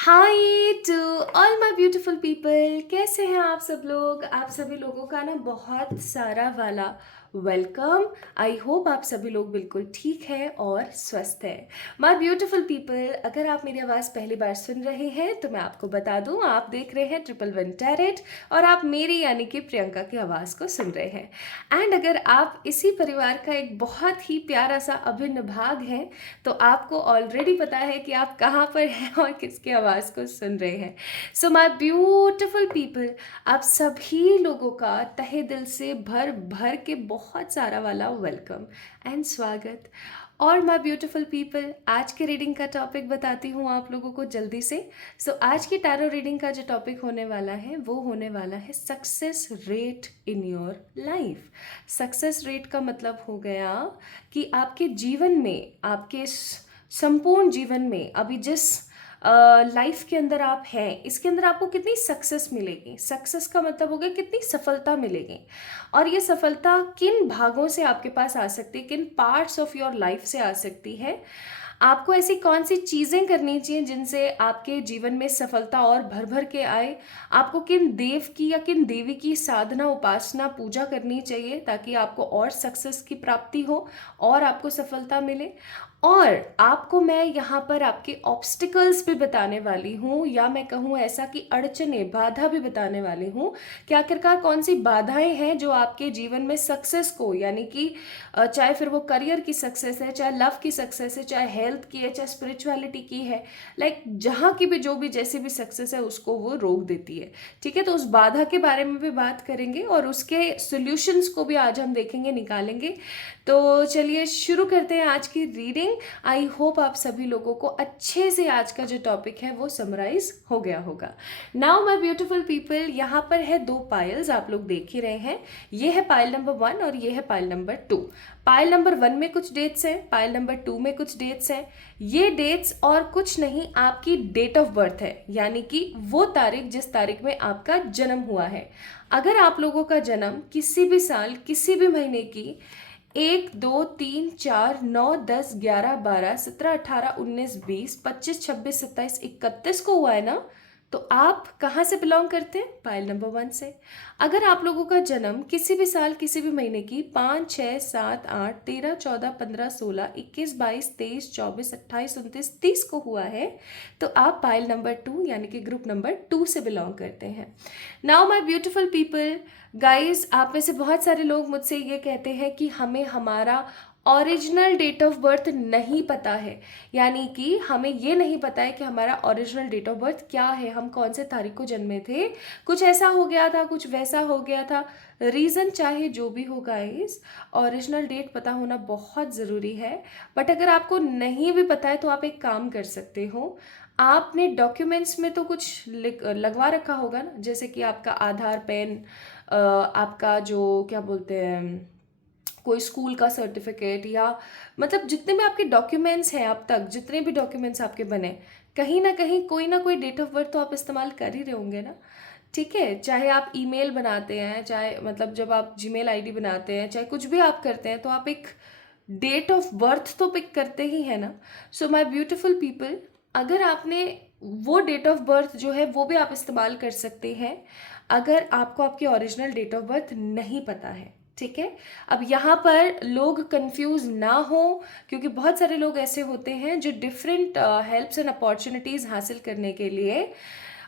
Hi to all my beautiful people. कैसे हैं आप सब लोग? आप सभी लोगों का ना बहुत सारा वाला वेलकम। आई होप आप सभी लोग बिल्कुल ठीक है और स्वस्थ है। माय ब्यूटीफुल पीपल, अगर आप मेरी आवाज़ पहली बार सुन रहे हैं तो मैं आपको बता दूं, आप देख रहे हैं 111 टैरेट और आप मेरी यानी कि प्रियंका की आवाज़ को सुन रहे हैं। एंड अगर आप इसी परिवार का एक बहुत ही प्यारा सा अभिन्न भाग हैं तो आपको ऑलरेडी पता है कि आप कहाँ पर हैं और किसकी आवाज़ को सुन रहे हैं। सो माय ब्यूटिफुल पीपल, आप सभी लोगों का तहे दिल से भर भर के बहुत सारा वाला वेलकम एंड स्वागत। और माय ब्यूटीफुल पीपल, आज के रीडिंग का टॉपिक बताती हूँ आप लोगों को जल्दी से। आज की टैरो रीडिंग का जो टॉपिक होने वाला है वो होने वाला है success rate in your life. Success rate का मतलब हो गया कि आपके जीवन में, आपके संपूर्ण जीवन में अभी जिस लाइफ के अंदर आप हैं, इसके अंदर आपको कितनी सक्सेस मिलेगी। सक्सेस का मतलब हो गया कितनी सफलता मिलेगी, और ये सफलता किन भागों से आपके पास आ सकती है, किन पार्ट्स ऑफ योर लाइफ से आ सकती है। आपको ऐसी कौन सी चीज़ें करनी चाहिए जिनसे आपके जीवन में सफलता और भर भर के आए। आपको किन देव की या किन देवी की साधना, उपासना, पूजा करनी चाहिए ताकि आपको और सक्सेस की प्राप्ति हो और आपको सफलता मिले। और आपको मैं यहाँ पर आपके ऑब्स्टिकल्स भी बताने वाली हूँ, या मैं कहूँ ऐसा कि अड़चने, बाधा भी बताने वाली हूँ कि आखिरकार कौन सी बाधाएं हैं जो आपके जीवन में सक्सेस को, यानी कि चाहे फिर वो करियर की सक्सेस है, चाहे लव की सक्सेस है, चाहे हेल्थ की है, चाहे स्पिरिचुअलिटी की है, लाइक जहाँ की भी जो भी जैसी भी सक्सेस है उसको वो रोक देती है। ठीक है, तो उस बाधा के बारे में भी बात करेंगे और उसके सॉल्यूशंस को भी आज हम देखेंगे, निकालेंगे। तो चलिए शुरू करते हैं आज की रीडिंग। आई होप आप सभी लोगों को अच्छे से आज का जो टॉपिक है वो समराइज हो गया होगा। नाउ माय ब्यूटीफुल पीपल, यहाँ पर है दो पाइल्स, आप लोग देख ही रहे हैं। ये है पाइल नंबर 1 और ये है पाइल नंबर 2। पाइल नंबर 1 में कुछ डेट्स हैं, पाइल नंबर 2 में कुछ डेट्स हैं। ये डेट्स और कुछ नहीं, आपकी डेट ऑफ बर्थ है, यानी कि वो तारीख जिस तारीख में आपका जन्म हुआ है। अगर आप लोगों का जन्म किसी भी साल, किसी भी महीने की 1, 2, 3, 4, 9, 10, 11, 12, 17, 18, 19, 20, 25, 26, 27, 31 को हुआ है ना, तो आप कहाँ से बिलोंग करते हैं? पाइल नंबर 1 से। अगर आप लोगों का जन्म किसी भी साल, किसी भी महीने की 5, 6, 7, 8, 13, 14, 15, 16, 21, 22, 23, 24, 28, 29, 30 को हुआ है, तो आप पाइल नंबर 2 यानी कि ग्रुप नंबर 2 से बिलोंग करते हैं। Now my beautiful people, guys, आप में से बहुत सारे लोग मुझसे ये कहते हैं कि हमें हमारा ओरिजिनल डेट ऑफ बर्थ नहीं पता है, यानी कि हमें ये नहीं पता है कि हमारा ओरिजिनल डेट ऑफ बर्थ क्या है, हम कौन से तारीख को जन्मे थे, कुछ ऐसा हो गया था, कुछ वैसा हो गया था। रीज़न चाहे जो भी हो गाइस, ओरिजिनल डेट पता होना बहुत ज़रूरी है। बट अगर आपको नहीं भी पता है तो आप एक काम कर सकते हो, आपने डॉक्यूमेंट्स में तो कुछ लगवा रखा होगा ना, जैसे कि आपका आधार, पैन, आपका जो क्या बोलते हैं, कोई स्कूल का सर्टिफिकेट, या मतलब जितने भी आपके डॉक्यूमेंट्स हैं, अब तक जितने भी डॉक्यूमेंट्स आपके बने, कहीं ना कोई डेट ऑफ बर्थ तो आप इस्तेमाल कर ही रहे होंगे ना। ठीक है, चाहे आप ईमेल बनाते हैं, चाहे मतलब जब आप जीमेल आईडी बनाते हैं, चाहे कुछ भी आप करते हैं, तो आप एक डेट ऑफ बर्थ तो पिक करते ही है ना। सो माय ब्यूटीफुल पीपल, अगर आपने वो डेट ऑफ बर्थ जो है वो भी आप इस्तेमाल कर सकते हैं अगर आपको आपकी ओरिजिनल डेट ऑफ बर्थ नहीं पता है। ठीक है, अब यहाँ पर लोग कंफ्यूज ना हो, क्योंकि बहुत सारे लोग ऐसे होते हैं जो डिफरेंट हेल्प्स एंड अपॉर्चुनिटीज़ हासिल करने के लिए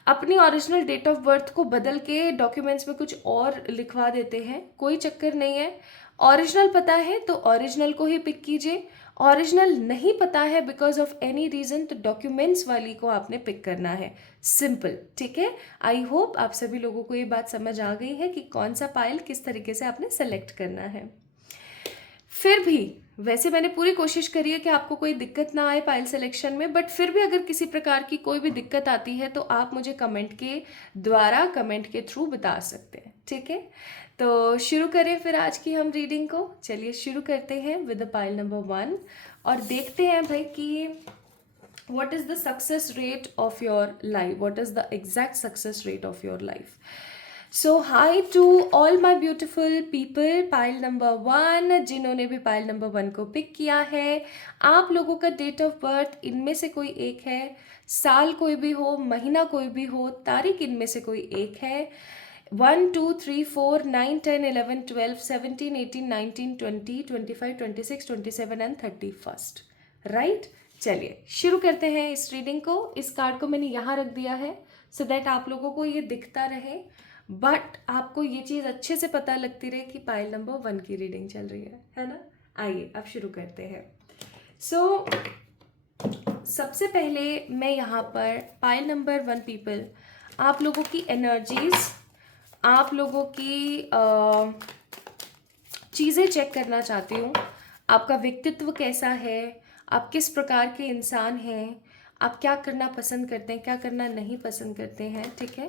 अपनी ओरिजिनल डेट ऑफ बर्थ को बदल के डॉक्यूमेंट्स में कुछ और लिखवा देते हैं। कोई चक्कर नहीं है, ओरिजिनल पता है तो ओरिजिनल को ही पिक कीजिए। ओरिजिनल नहीं पता है बिकॉज ऑफ एनी रीज़न, तो डॉक्यूमेंट्स वाली को आपने पिक करना है। सिंपल, ठीक है। आई होप आप सभी लोगों को ये बात समझ आ गई है कि कौन सा पाइल किस तरीके से आपने सेलेक्ट करना है। फिर भी वैसे मैंने पूरी कोशिश करी है कि आपको कोई दिक्कत ना आए पाइल सिलेक्शन में, बट फिर भी अगर किसी प्रकार की कोई भी दिक्कत आती है तो आप मुझे कमेंट के द्वारा, कमेंट के थ्रू बता सकते हैं। ठीक है, तो शुरू करें फिर आज की हम रीडिंग को। चलिए शुरू करते हैं विद द पाइल नंबर 1 और देखते हैं भाई कि what is the success rate of your life, what is the exact success rate of your life। So hi to all my beautiful people, pile number 1, जिन्होंने भी पाइल नंबर 1 को pick किया है, आप लोगों का डेट ऑफ बर्थ इनमें से कोई एक है, साल कोई भी हो, महीना कोई भी हो, तारीख इनमें से कोई एक है। 1 2 3 4 9 10 11 12 17 18 19 20 25 26 27 एंड 31st, राइट। चलिए शुरू करते हैं इस रीडिंग को। इस कार्ड को मैंने यहाँ रख दिया है सो दैट आप लोगों को ये दिखता रहे, बट आपको ये चीज़ अच्छे से पता लगती रहे कि पाइल नंबर 1 की रीडिंग चल रही है ना। आइए अब शुरू करते हैं। सो सबसे पहले मैं यहाँ पर पाइल नंबर 1 पीपल, आप लोगों की एनर्जीज, आप लोगों की चीज़ें चेक करना चाहती हूँ। आपका व्यक्तित्व कैसा है, आप किस प्रकार के इंसान हैं, आप क्या करना पसंद करते हैं, क्या करना नहीं पसंद करते हैं, ठीक है।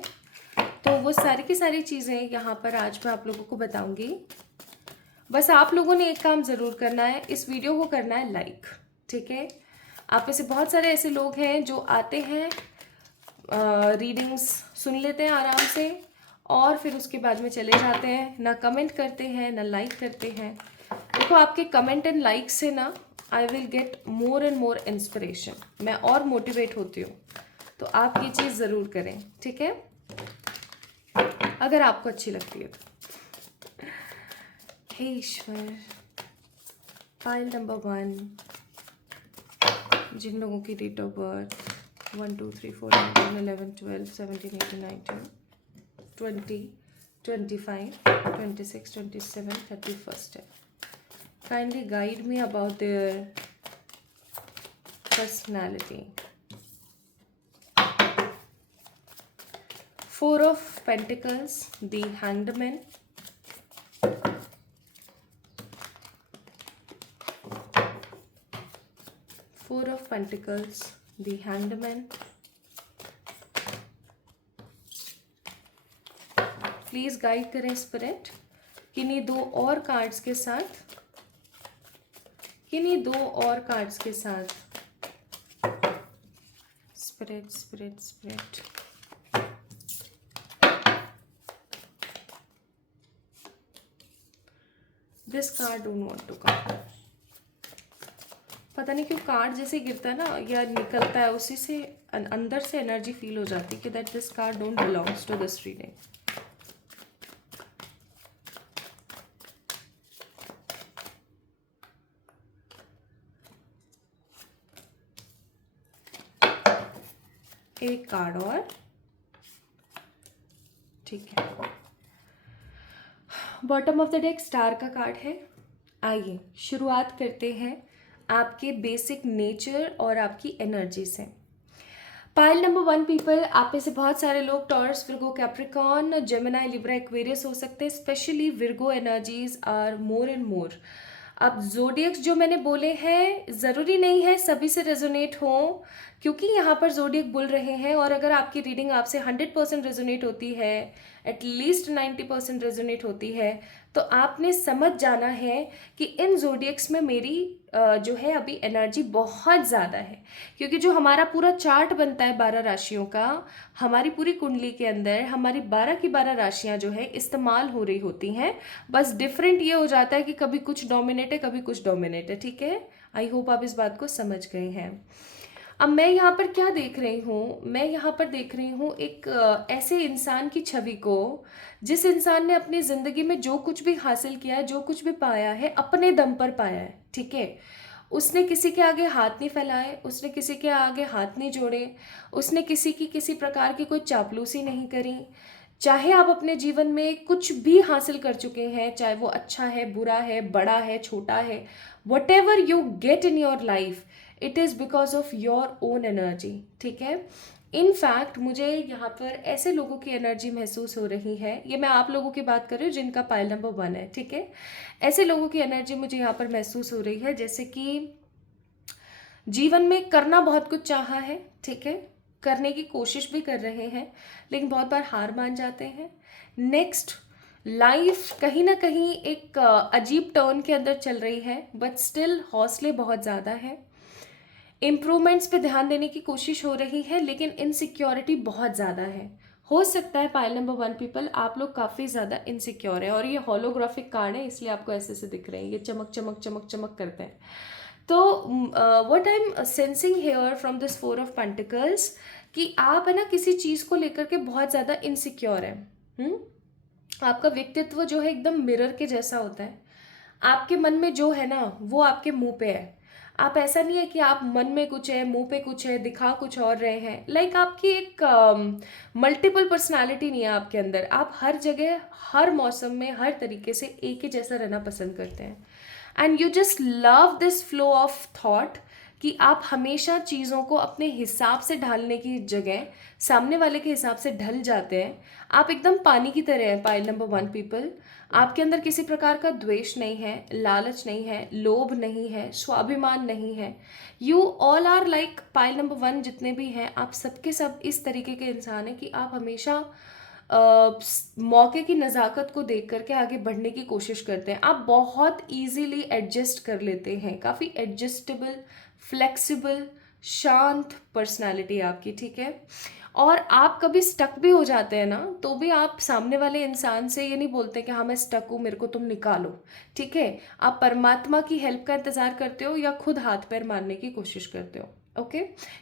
तो वो सारी की सारी चीज़ें यहाँ पर आज मैं आप लोगों को बताऊंगी। बस आप लोगों ने एक काम ज़रूर करना है, इस वीडियो को करना है लाइक, ठीक है। आप में से बहुत सारे ऐसे लोग हैं जो आते हैं, रीडिंग्स सुन लेते हैं आराम से और फिर उसके बाद में चले जाते हैं, ना कमेंट करते हैं ना लाइक करते हैं। देखो आपके कमेंट एंड लाइक से ना I will get more and more inspiration, मैं और मोटिवेट होती हूँ। तो आप ये चीज़ ज़रूर करें, ठीक है, अगर आपको अच्छी लगती है तो। हे ईश्वर, फाइल नंबर 1, जिन लोगों की डेट ऑफ बर्थ 1 2 3 4 9 10 11 12 17 18 19 20 25 26 27 31st है, kindly guide me about their personality. 4 of Pentacles, the Hanged Man, Four of Pentacles, the Hanged Man. Please guide करें स्पिरिट, किन्हीं दो और कार्ड्स के साथ, किन्हीं दो और कार्ड्स के साथ। Spirit spirit spirit, this card don't want to come. पता नहीं क्यों कार्ड जैसे गिरता है ना या निकलता है, उसी से अंदर से एनर्जी फील हो जाती है कि that this card don't belongs to this reading. एक कार्ड और, ठीक है। Bottom of the deck star का कार्ड है। आइए शुरुआत करते हैं आपके बेसिक नेचर और आपकी एनर्जी से। पाइल नंबर 1 पीपल, आप में से बहुत सारे लोग Taurus, Virgo, Capricorn, Gemini, Libra, Aquarius हो सकते हैं। Specially Virgo energies are more and more. अब जोडियक्स जो मैंने बोले हैं ज़रूरी नहीं है सभी से रेजोनेट हो, क्योंकि यहाँ पर जोडियक बोल रहे हैं, और अगर आपकी रीडिंग आपसे 100% रेजोनेट होती है, एटलीस्ट 90% रेजोनेट होती है, तो आपने समझ जाना है कि इन जोडियक्स में मेरी जो है अभी एनर्जी बहुत ज़्यादा है। क्योंकि जो हमारा पूरा चार्ट बनता है 12 राशियों का, हमारी पूरी कुंडली के अंदर हमारी 12 की 12 राशियां जो है इस्तेमाल हो रही होती हैं। बस डिफरेंट ये हो जाता है कि कभी कुछ डोमिनेट है, कभी कुछ डोमिनेट है, ठीक है। आई होप आप इस बात को समझ गए हैं। अब मैं यहाँ पर क्या देख रही हूँ, मैं यहाँ पर देख रही हूँ एक ऐसे इंसान की छवि को, जिस इंसान ने अपनी ज़िंदगी में जो कुछ भी हासिल किया है, जो कुछ भी पाया है, अपने दम पर पाया है, ठीक है। उसने किसी के आगे हाथ नहीं फैलाए, उसने किसी के आगे हाथ नहीं जोड़े, उसने किसी की किसी प्रकार की कोई चापलूसी नहीं करी। चाहे आप अपने जीवन में कुछ भी हासिल कर चुके हैं, चाहे वो अच्छा है, बुरा है, बड़ा है, छोटा है, what ever you get in your life, it is because of your own energy, ठीक है। इनफैक्ट मुझे यहाँ पर ऐसे लोगों की एनर्जी महसूस हो रही है, ये मैं आप लोगों की बात कर रही हूँ जिनका पाइल नंबर 1 है, ठीक है। ऐसे लोगों की एनर्जी मुझे यहाँ पर महसूस हो रही है जैसे कि जीवन में करना बहुत कुछ चाहा है, ठीक है, करने की कोशिश भी कर रहे हैं, लेकिन बहुत बार हार मान जाते हैं। नेक्स्ट, लाइफ कहीं ना कहीं एक अजीब टर्न के अंदर चल रही है, बट स्टिल हौसले बहुत ज़्यादा हैं। इम्प्रूवमेंट्स पे ध्यान देने की कोशिश हो रही है, लेकिन इनसिक्योरिटी बहुत ज़्यादा है। हो सकता है पाइल नंबर 1 पीपल आप लोग काफ़ी ज़्यादा इनसिक्योर है, और ये होलोग्राफिक कार्ड है इसलिए आपको ऐसे ऐसे दिख रहे हैं, ये चमक चमक चमक चमक करते हैं। तो what I am sensing here from this 4 of pentacles, कि आप है ना किसी चीज़ को लेकर के बहुत ज़्यादा इनसिक्योर है। हम्म? आपका व्यक्तित्व जो है एकदम मिरर के जैसा होता है। आपके मन में जो है ना वो आपके मुंह पे है। आप, ऐसा नहीं है कि आप मन में कुछ है मुंह पे कुछ है, दिखा कुछ और रहे हैं। लाइक आपकी एक मल्टीपल पर्सनालिटी नहीं है आपके अंदर। आप हर जगह, हर मौसम में, हर तरीके से एक ही जैसा रहना पसंद करते हैं। And you just love this flow of thought, कि आप हमेशा चीज़ों को अपने हिसाब से ढालने की जगह सामने वाले के हिसाब से ढल जाते हैं। आप एकदम पानी की तरह हैं पाइल नंबर 1 पीपल। आपके अंदर किसी प्रकार का द्वेष नहीं है, लालच नहीं है, लोभ नहीं है, स्वाभिमान नहीं है। You all are like pile number 1 जितने भी हैं, आप सबके सब इस तरीके के इंसान हैं कि आप हमेशा मौके की नज़ाकत को देख करके आगे बढ़ने की कोशिश करते हैं। आप बहुत इजीली एडजस्ट कर लेते हैं, काफ़ी एडजस्टेबल, फ्लेक्सिबल, शांत पर्सनालिटी आपकी, ठीक है। और आप कभी स्टक भी हो जाते हैं ना, तो भी आप सामने वाले इंसान से ये नहीं बोलते कि हाँ मैं स्टक हूँ, मेरे को तुम निकालो, ठीक है। आप परमात्मा की हेल्प का इंतज़ार करते हो, या खुद हाथ पैर मारने की कोशिश करते हो, ओके।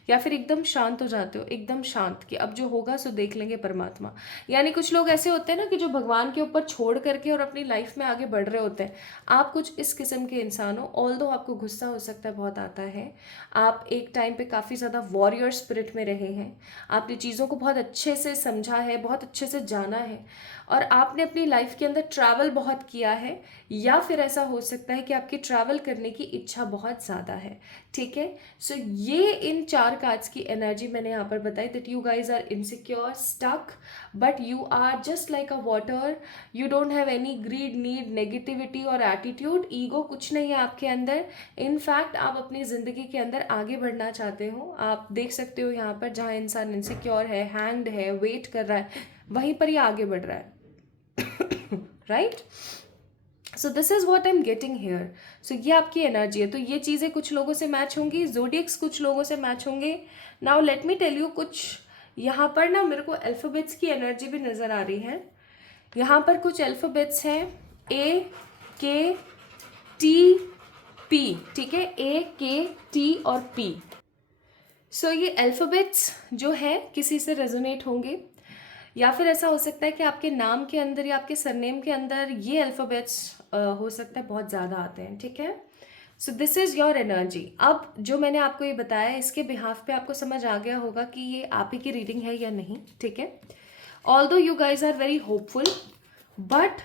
या फिर एकदम शांत हो जाते हो, एकदम शांत, कि अब जो होगा सो देख लेंगे परमात्मा। यानी कुछ लोग ऐसे होते हैं ना कि जो भगवान के ऊपर छोड़ करके और अपनी लाइफ में आगे बढ़ रहे होते हैं। आप कुछ इस किस्म के इंसान हो। ऑल्दो आपको गुस्सा हो सकता है, बहुत आता है। आप एक टाइम पे काफ़ी ज़्यादा वॉरियर स्पिरिट में रहे हैं। आपने चीज़ों को बहुत अच्छे से समझा है, बहुत अच्छे से जाना है, और आपने अपनी लाइफ के अंदर ट्रैवल बहुत किया है। या फिर ऐसा हो सकता है कि आपकी ट्रैवल करने की इच्छा बहुत ज़्यादा है, ठीक है। सो ये इन 4 कार्ड्स की एनर्जी मैंने यहाँ पर बताई, that you guys are insecure, stuck, but you are just like a water. You don't have any greed, need, negativity और एटीट्यूड, ईगो कुछ नहीं है आपके अंदर। इनफैक्ट आप अपनी ज़िंदगी के अंदर आगे बढ़ना चाहते हो। आप देख सकते हो यहाँ पर जहाँ इंसान इनसिक्योर है, हैंग्ड है, वेट कर रहा है, वहीं पर ये आगे बढ़ रहा है, right. So this is what I am getting here. सो ये आपकी एनर्जी है। तो ये चीज़ें कुछ लोगों से मैच होंगी, जोडियक्स कुछ लोगों से मैच होंगे। Now let me tell you कुछ। यहाँ पर ना मेरे को अल्फ़ाबेट्स की एनर्जी भी नज़र आ रही है। यहाँ पर कुछ अल्फ़ाबेट्स हैं, ए, के, टी, पी, ठीक है। ए, के, टी और पी। सो ये अल्फ़ाबेट्स जो है किसी से रेजोनेट होंगे, या फिर ऐसा हो सकता है कि आपके नाम के अंदर या आपके सरनेम के अंदर ये अल्फ़ाबेट्स हो सकता है बहुत ज़्यादा आते हैं, ठीक है। So this is your energy. अब जो मैंने आपको ये बताया, इसके बिहाफ पे आपको समझ आ गया होगा कि ये आप ही की रीडिंग है या नहीं, ठीक है। Although you guys are very hopeful, but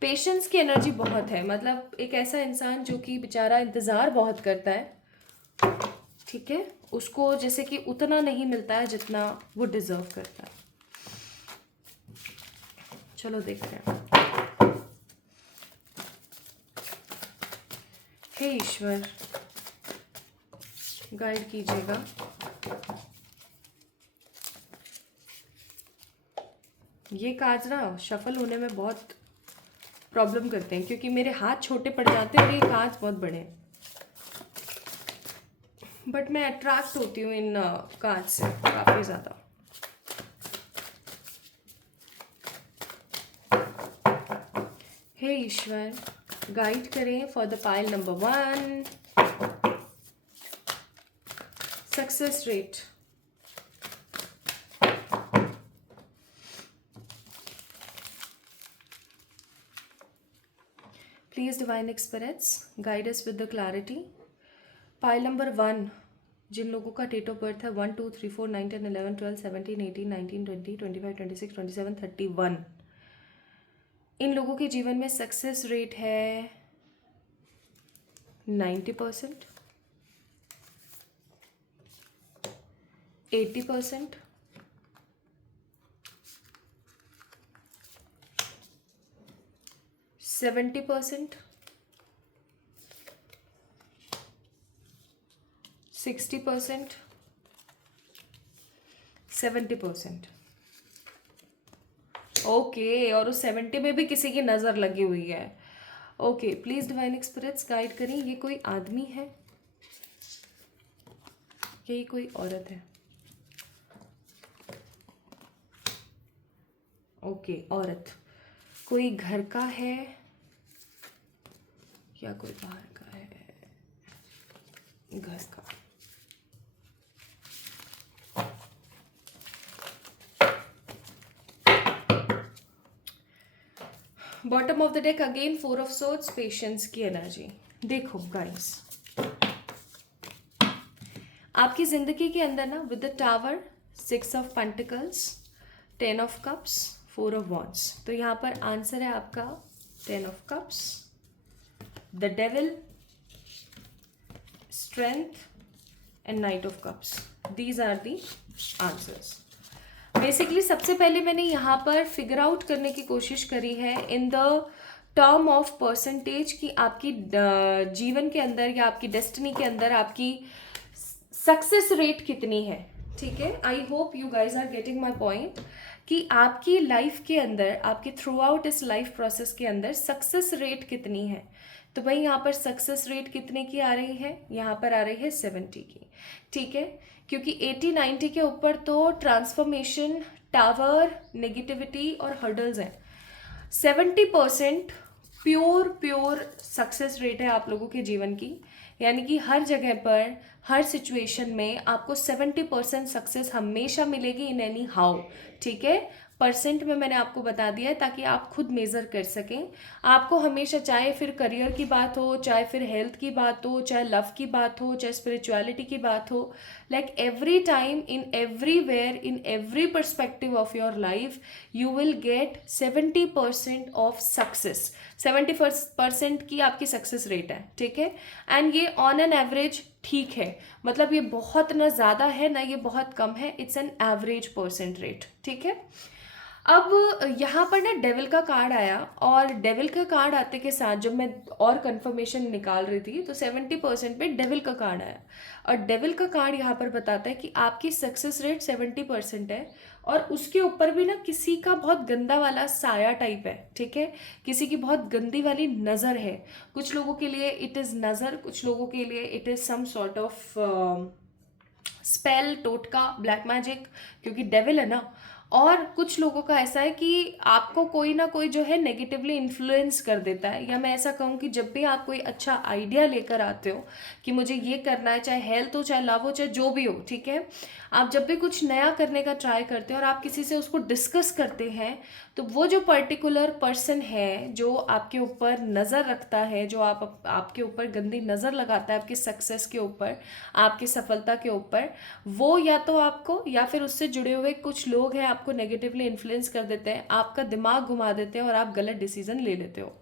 patience की एनर्जी बहुत है। मतलब एक ऐसा इंसान जो कि बेचारा इंतज़ार बहुत करता है, ठीक है, उसको जैसे कि उतना नहीं मिलता है जितना वो डिज़र्व करता है। चलो देखते हैं। हे ईश्वर, गाइड कीजिएगा। ये कार्ड्स ना शफल होने में बहुत प्रॉब्लम करते हैं, क्योंकि मेरे हाथ छोटे पड़ जाते हैं और ये कार्ड्स बहुत बड़े हैं। बट मैं अट्रैक्ट होती हूँ इन कार्ड्स से काफ़ी ज़्यादा। हे ईश्वर, गाइड करें for the pile number 1, success rate. Please divine spirits guide us with the clarity. Pile number 1, जिन लोगों का डेट ऑफ बर्थ है 1, 2, 3, 4, 9, 10, 11, 12, 17, 18, 19, 20, 25, 26, 27, 31, इन लोगों के जीवन में सक्सेस रेट है 90%, 80%, 70%, 60%, 70%। ओके, और उस 70 में भी किसी की नज़र लगी हुई है। Okay, please divine spirits guide करें। ये कोई आदमी है या ये कोई औरत है? ओके, औरत, कोई घर का है या कोई बाहर का है? घर का। Bottom of the deck again 4 of swords, patience की एनर्जी। देखो गाइस, आपकी जिंदगी के अंदर ना with the tower, 6 of pentacles, 10 of cups, 4 of wands, तो यहाँ पर आंसर है आपका 10 of cups, the devil, strength and knight of cups. These are the answers. Basically सबसे पहले मैंने यहाँ पर फिगर आउट करने की कोशिश करी है in the term of percentage कि आपकी जीवन के अंदर या आपकी डेस्टिनी के अंदर आपकी सक्सेस रेट कितनी है। ठीक है, I hope you guys are getting my point कि आपकी लाइफ के अंदर, आपके थ्रू आउट इस लाइफ प्रोसेस के अंदर सक्सेस रेट कितनी है। तो भाई यहाँ पर सक्सेस रेट कितने की आ रही है? यहाँ पर आ रही है 70 की। ठीक है, क्योंकि 80-90 के ऊपर तो ट्रांसफॉर्मेशन, टावर, नेगेटिविटी और हर्डल्स हैं। 70% प्योर सक्सेस रेट है आप लोगों के जीवन की, यानी कि हर जगह पर, हर सिचुएशन में आपको 70% सक्सेस हमेशा मिलेगी इन एनी हाउ। ठीक है, परसेंट में मैंने आपको बता दिया है ताकि आप खुद मेज़र कर सकें। आपको हमेशा, चाहे फिर करियर की बात हो, चाहे फिर हेल्थ की बात हो, चाहे लव की बात हो, चाहे स्पिरिचुअलिटी की बात हो, like every time, in everywhere, in every perspective of your life, you will get 70% of success. 70% की आपकी सक्सेस रेट है। ठीक है, एंड ये ऑन एन एवरेज ठीक है, मतलब ये बहुत ना ज़्यादा है ना ये बहुत कम है, it's an average percent rate. ठीक है, अब यहाँ पर ना डेविल का कार्ड आया, और डेविल का कार्ड आते के साथ जब मैं और कंफर्मेशन निकाल रही थी तो 70% पे डेविल का कार्ड आया, और डेविल का कार्ड यहाँ पर बताता है कि आपकी सक्सेस रेट 70% है, और उसके ऊपर भी ना किसी का बहुत गंदा वाला साया टाइप है। ठीक है, किसी की बहुत गंदी वाली नज़र है। कुछ लोगों के लिए इट इज़ नज़र, कुछ लोगों के लिए it is some sort of spell, टोटका, ब्लैक मैजिक, क्योंकि डेविल है ना। और कुछ लोगों का ऐसा है कि आपको कोई ना कोई जो है नेगेटिवली इन्फ्लुएंस कर देता है, या मैं ऐसा कहूँ कि जब भी आप कोई अच्छा आइडिया लेकर आते हो कि मुझे ये करना है, चाहे हेल्थ हो, चाहे लव हो, चाहे जो भी हो, ठीक है, आप जब भी कुछ नया करने का ट्राई करते हो और आप किसी से उसको डिस्कस करते हैं, तो वो जो पर्टिकुलर पर्सन है जो आपके ऊपर नज़र रखता है, जो आपके ऊपर गंदी नज़र लगाता है आपकी सक्सेस के ऊपर, आपकी सफलता के ऊपर, वो या तो आपको या फिर उससे जुड़े हुए कुछ लोग हैं आपको नेगेटिवली इन्फ्लुएंस कर देते हैं, आपका दिमाग घुमा देते हैं और आप गलत डिसीजन ले लेते हो।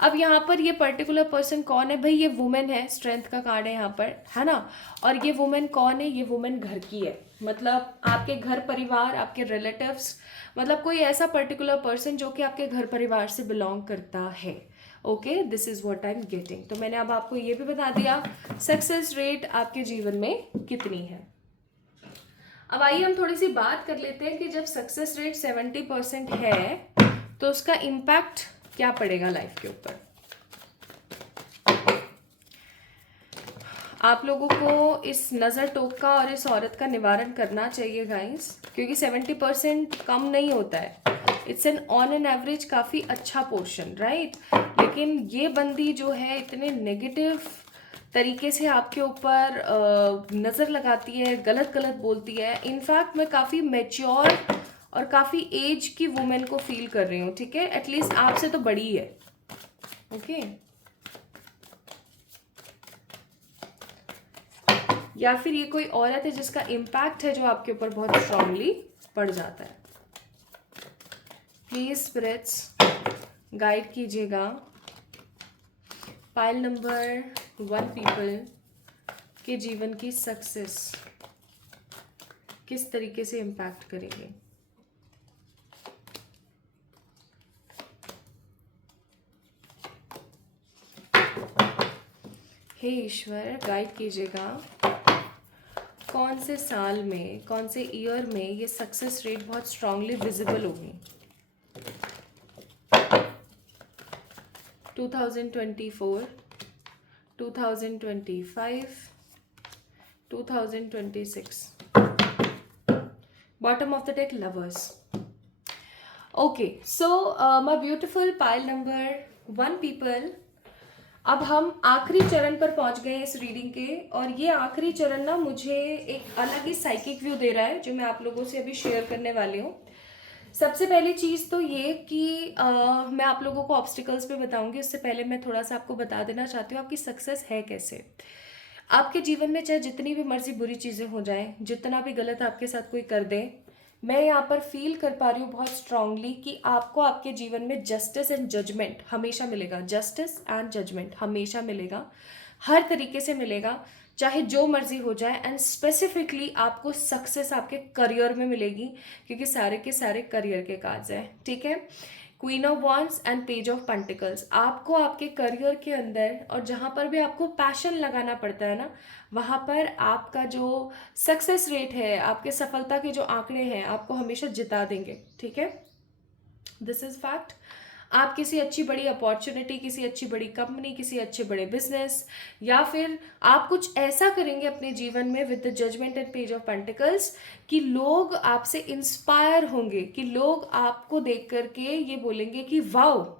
अब यहाँ पर ये पर्टिकुलर पर्सन कौन है भाई? ये वुमेन है, स्ट्रेंथ का कार्ड है यहाँ पर, है ना। और ये वुमेन कौन है? ये वुमेन घर की है, मतलब आपके घर परिवार, आपके रिलेटिव्स, मतलब कोई ऐसा पर्टिकुलर पर्सन जो कि आपके घर परिवार से बिलोंग करता है। Okay, this is what I am getting. तो मैंने अब आपको ये भी बता दिया सक्सेस रेट आपके जीवन में कितनी है। अब आइए हम थोड़ी सी बात कर लेते हैं कि जब सक्सेस रेट 70% है तो उसका इम्पैक्ट क्या पड़ेगा लाइफ के ऊपर। आप लोगों को इस नज़र टोका और इस औरत का निवारण करना चाहिए गाइस, क्योंकि 70% कम नहीं होता है, it's an on an average काफ़ी अच्छा पोर्शन, राइट। लेकिन ये बंदी जो है इतने नेगेटिव तरीके से आपके ऊपर नज़र लगाती है, गलत गलत बोलती है। इनफैक्ट मैं काफ़ी मैच्योर और काफ़ी एज की वुमेन को फील कर रही हूँ, ठीक है, एटलीस्ट आपसे तो बड़ी है। ओके, या फिर ये कोई औरत है जिसका इम्पैक्ट है जो आपके ऊपर बहुत स्ट्रांगली पड़ जाता है। प्लीज स्पिरिट्स गाइड कीजिएगा पाइल नंबर 1 पीपल के जीवन की सक्सेस किस तरीके से इम्पैक्ट करेगी। हे ईश्वर, गाइड कीजिएगा कौन से साल में, कौन से ईयर में ये सक्सेस रेट बहुत स्ट्रांगली विजिबल होगी। 2024, 2025, 2026। Bottom of the deck lovers. Okay, so my beautiful pile number 1 people, अब हम आखिरी चरण पर पहुंच गए हैं इस रीडिंग के। और ये आखिरी चरण ना मुझे एक अलग ही साइकिक व्यू दे रहा है जो मैं आप लोगों से अभी शेयर करने वाली हूँ। सबसे पहली चीज़ तो ये कि मैं आप लोगों को ऑब्स्टिकल्स पे बताऊंगी, उससे पहले मैं थोड़ा सा आपको बता देना चाहती हूँ आपकी सक्सेस है कैसे। आपके जीवन में चाहे जितनी भी मर्जी बुरी चीज़ें हो जाएं, जितना भी गलत आपके साथ कोई कर दे, मैं यहाँ पर फील कर पा रही हूँ बहुत स्ट्रांगली कि आपको आपके जीवन में जस्टिस एंड जजमेंट हमेशा मिलेगा। जस्टिस एंड जजमेंट हमेशा मिलेगा, हर तरीके से मिलेगा, चाहे जो मर्जी हो जाए। एंड स्पेसिफिकली आपको सक्सेस आपके करियर में मिलेगी, क्योंकि सारे के सारे करियर के कार्ड्स हैं, ठीक है। Queen of wands and page of pentacles, आपको आपके करियर के अंदर और जहाँ पर भी आपको पैशन लगाना पड़ता है ना, वहाँ पर आपका जो सक्सेस रेट है, आपके सफलता के जो आंकड़े हैं, आपको हमेशा जिता देंगे, ठीक है। This is fact. आप किसी अच्छी बड़ी अपॉर्चुनिटी, किसी अच्छी बड़ी कंपनी, किसी अच्छे बड़े बिजनेस, या फिर आप कुछ ऐसा करेंगे अपने जीवन में with the judgement and page of pentacles कि लोग आपसे इंस्पायर होंगे, कि लोग आपको देख करके ये बोलेंगे कि वाओ,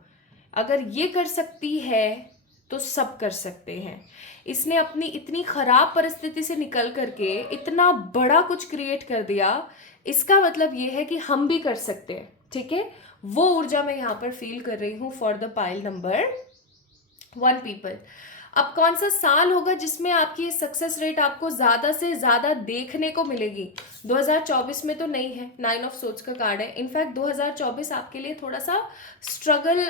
अगर ये कर सकती है तो सब कर सकते हैं। इसने अपनी इतनी खराब परिस्थिति से निकल करके इतना बड़ा कुछ क्रिएट कर दिया, इसका मतलब ये है कि हम भी कर सकते हैं, ठीक है। वो ऊर्जा मैं यहाँ पर फील कर रही हूँ for the pile number 1 people. अब कौन सा साल होगा जिसमें आपकी सक्सेस रेट आपको ज्यादा से ज्यादा देखने को मिलेगी? 2024 में तो नहीं है, 9 ऑफ सोर्ड्स का कार्ड है। इनफैक्ट 2024 आपके लिए थोड़ा सा स्ट्रगल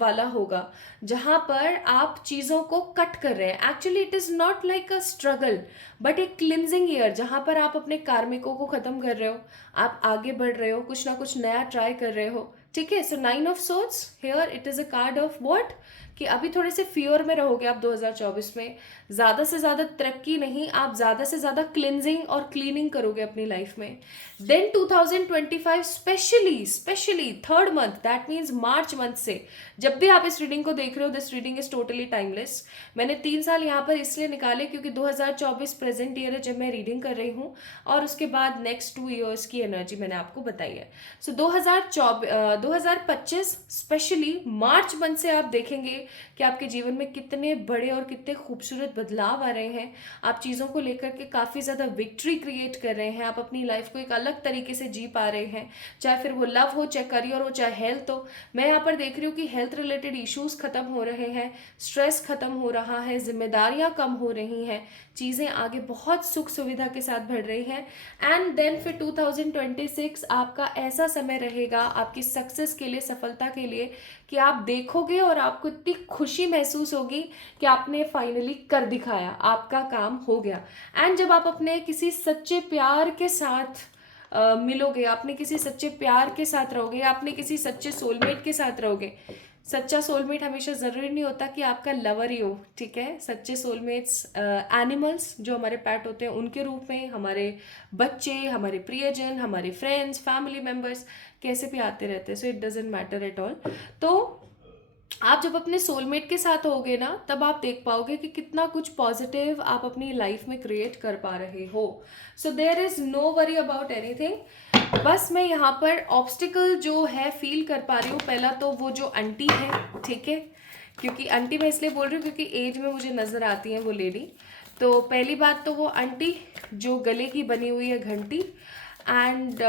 वाला होगा, जहां पर आप चीजों को कट कर रहे हैं। Actually it is not like a struggle but एक क्लिनजिंग ईयर, जहां पर आप अपने कार्मिकों को खत्म कर रहे हो, आप आगे बढ़ रहे हो, कुछ ना कुछ नया ट्राई कर रहे हो, ठीक है। सो 9 of swords here, it is a card of what, कि अभी थोड़े से फियर में रहोगे आप 2024 में। ज़्यादा से ज़्यादा तरक्की नहीं, आप ज़्यादा से ज़्यादा क्लिनजिंग और क्लीनिंग करोगे अपनी लाइफ में। Then 2025 specially third month, that means March month से, जब भी आप इस रीडिंग को देख रहे हो, this reading is totally timeless. मैंने 3 साल यहाँ पर इसलिए निकाले क्योंकि 2024 प्रेजेंट ईयर है जब मैं रीडिंग कर रही हूँ, और उसके बाद नेक्स्ट 2 ईयर्स की एनर्जी मैंने आपको बताई है। सो 2025 स्पेशली मार्च मंथ से आप देखेंगे कि आपके जीवन में कितने बड़े और कितने खूबसूरत बदलाव आ रहे हैं। आप चीज़ों को लेकर के काफ़ी ज़्यादा विक्ट्री क्रिएट कर रहे हैं, आप अपनी लाइफ को एक अलग तरीके से जी पा रहे हैं, चाहे फिर वो लव हो, चाहे करियर हो, चाहे हेल्थ हो। मैं यहाँ पर देख रही हूँ कि हेल्थ रिलेटेड इश्यूज खत्म हो रहे हैं, स्ट्रेस खत्म हो रहा है, जिम्मेदारियाँ कम हो रही हैं, चीज़ें आगे बहुत सुख सुविधा के साथ बढ़ रही हैं। एंड देन फिर 2026 आपका ऐसा समय रहेगा आपकी सक्सेस के लिए, सफलता के लिए, कि आप देखोगे और आपको इतनी खुशी महसूस होगी कि आपने फाइनली कर दिखाया, आपका काम हो गया। एंड जब आप अपने किसी सच्चे प्यार के साथ मिलोगे, आपने किसी सच्चे प्यार के साथ रहोगे, आपने किसी सच्चे सोलमेट के साथ रहोगे। सच्चा सोलमेट हमेशा ज़रूरी नहीं होता कि आपका लवर ही हो, ठीक है। सच्चे सोलमेट्स एनिमल्स जो हमारे पैट होते हैं उनके रूप में, हमारे बच्चे, हमारे प्रियजन, हमारे फ्रेंड्स, फैमिली मेम्बर्स कैसे भी आते रहते हैं। So it doesn't matter at all. तो आप जब अपने सोलमेट के साथ होगे ना, तब आप देख पाओगे कि कितना कुछ पॉजिटिव आप अपनी लाइफ में क्रिएट कर पा रहे हो। So there is no worry about anything. बस मैं यहाँ पर ऑब्स्टिकल जो है फील कर पा रही हूँ। पहला तो वो जो आंटी है, ठीक है, क्योंकि आंटी मैं इसलिए बोल रही हूँ क्योंकि एज में मुझे नज़र आती है वो लेडी। तो पहली बात तो वो आंटी जो गले की बनी हुई है घंटी, एंड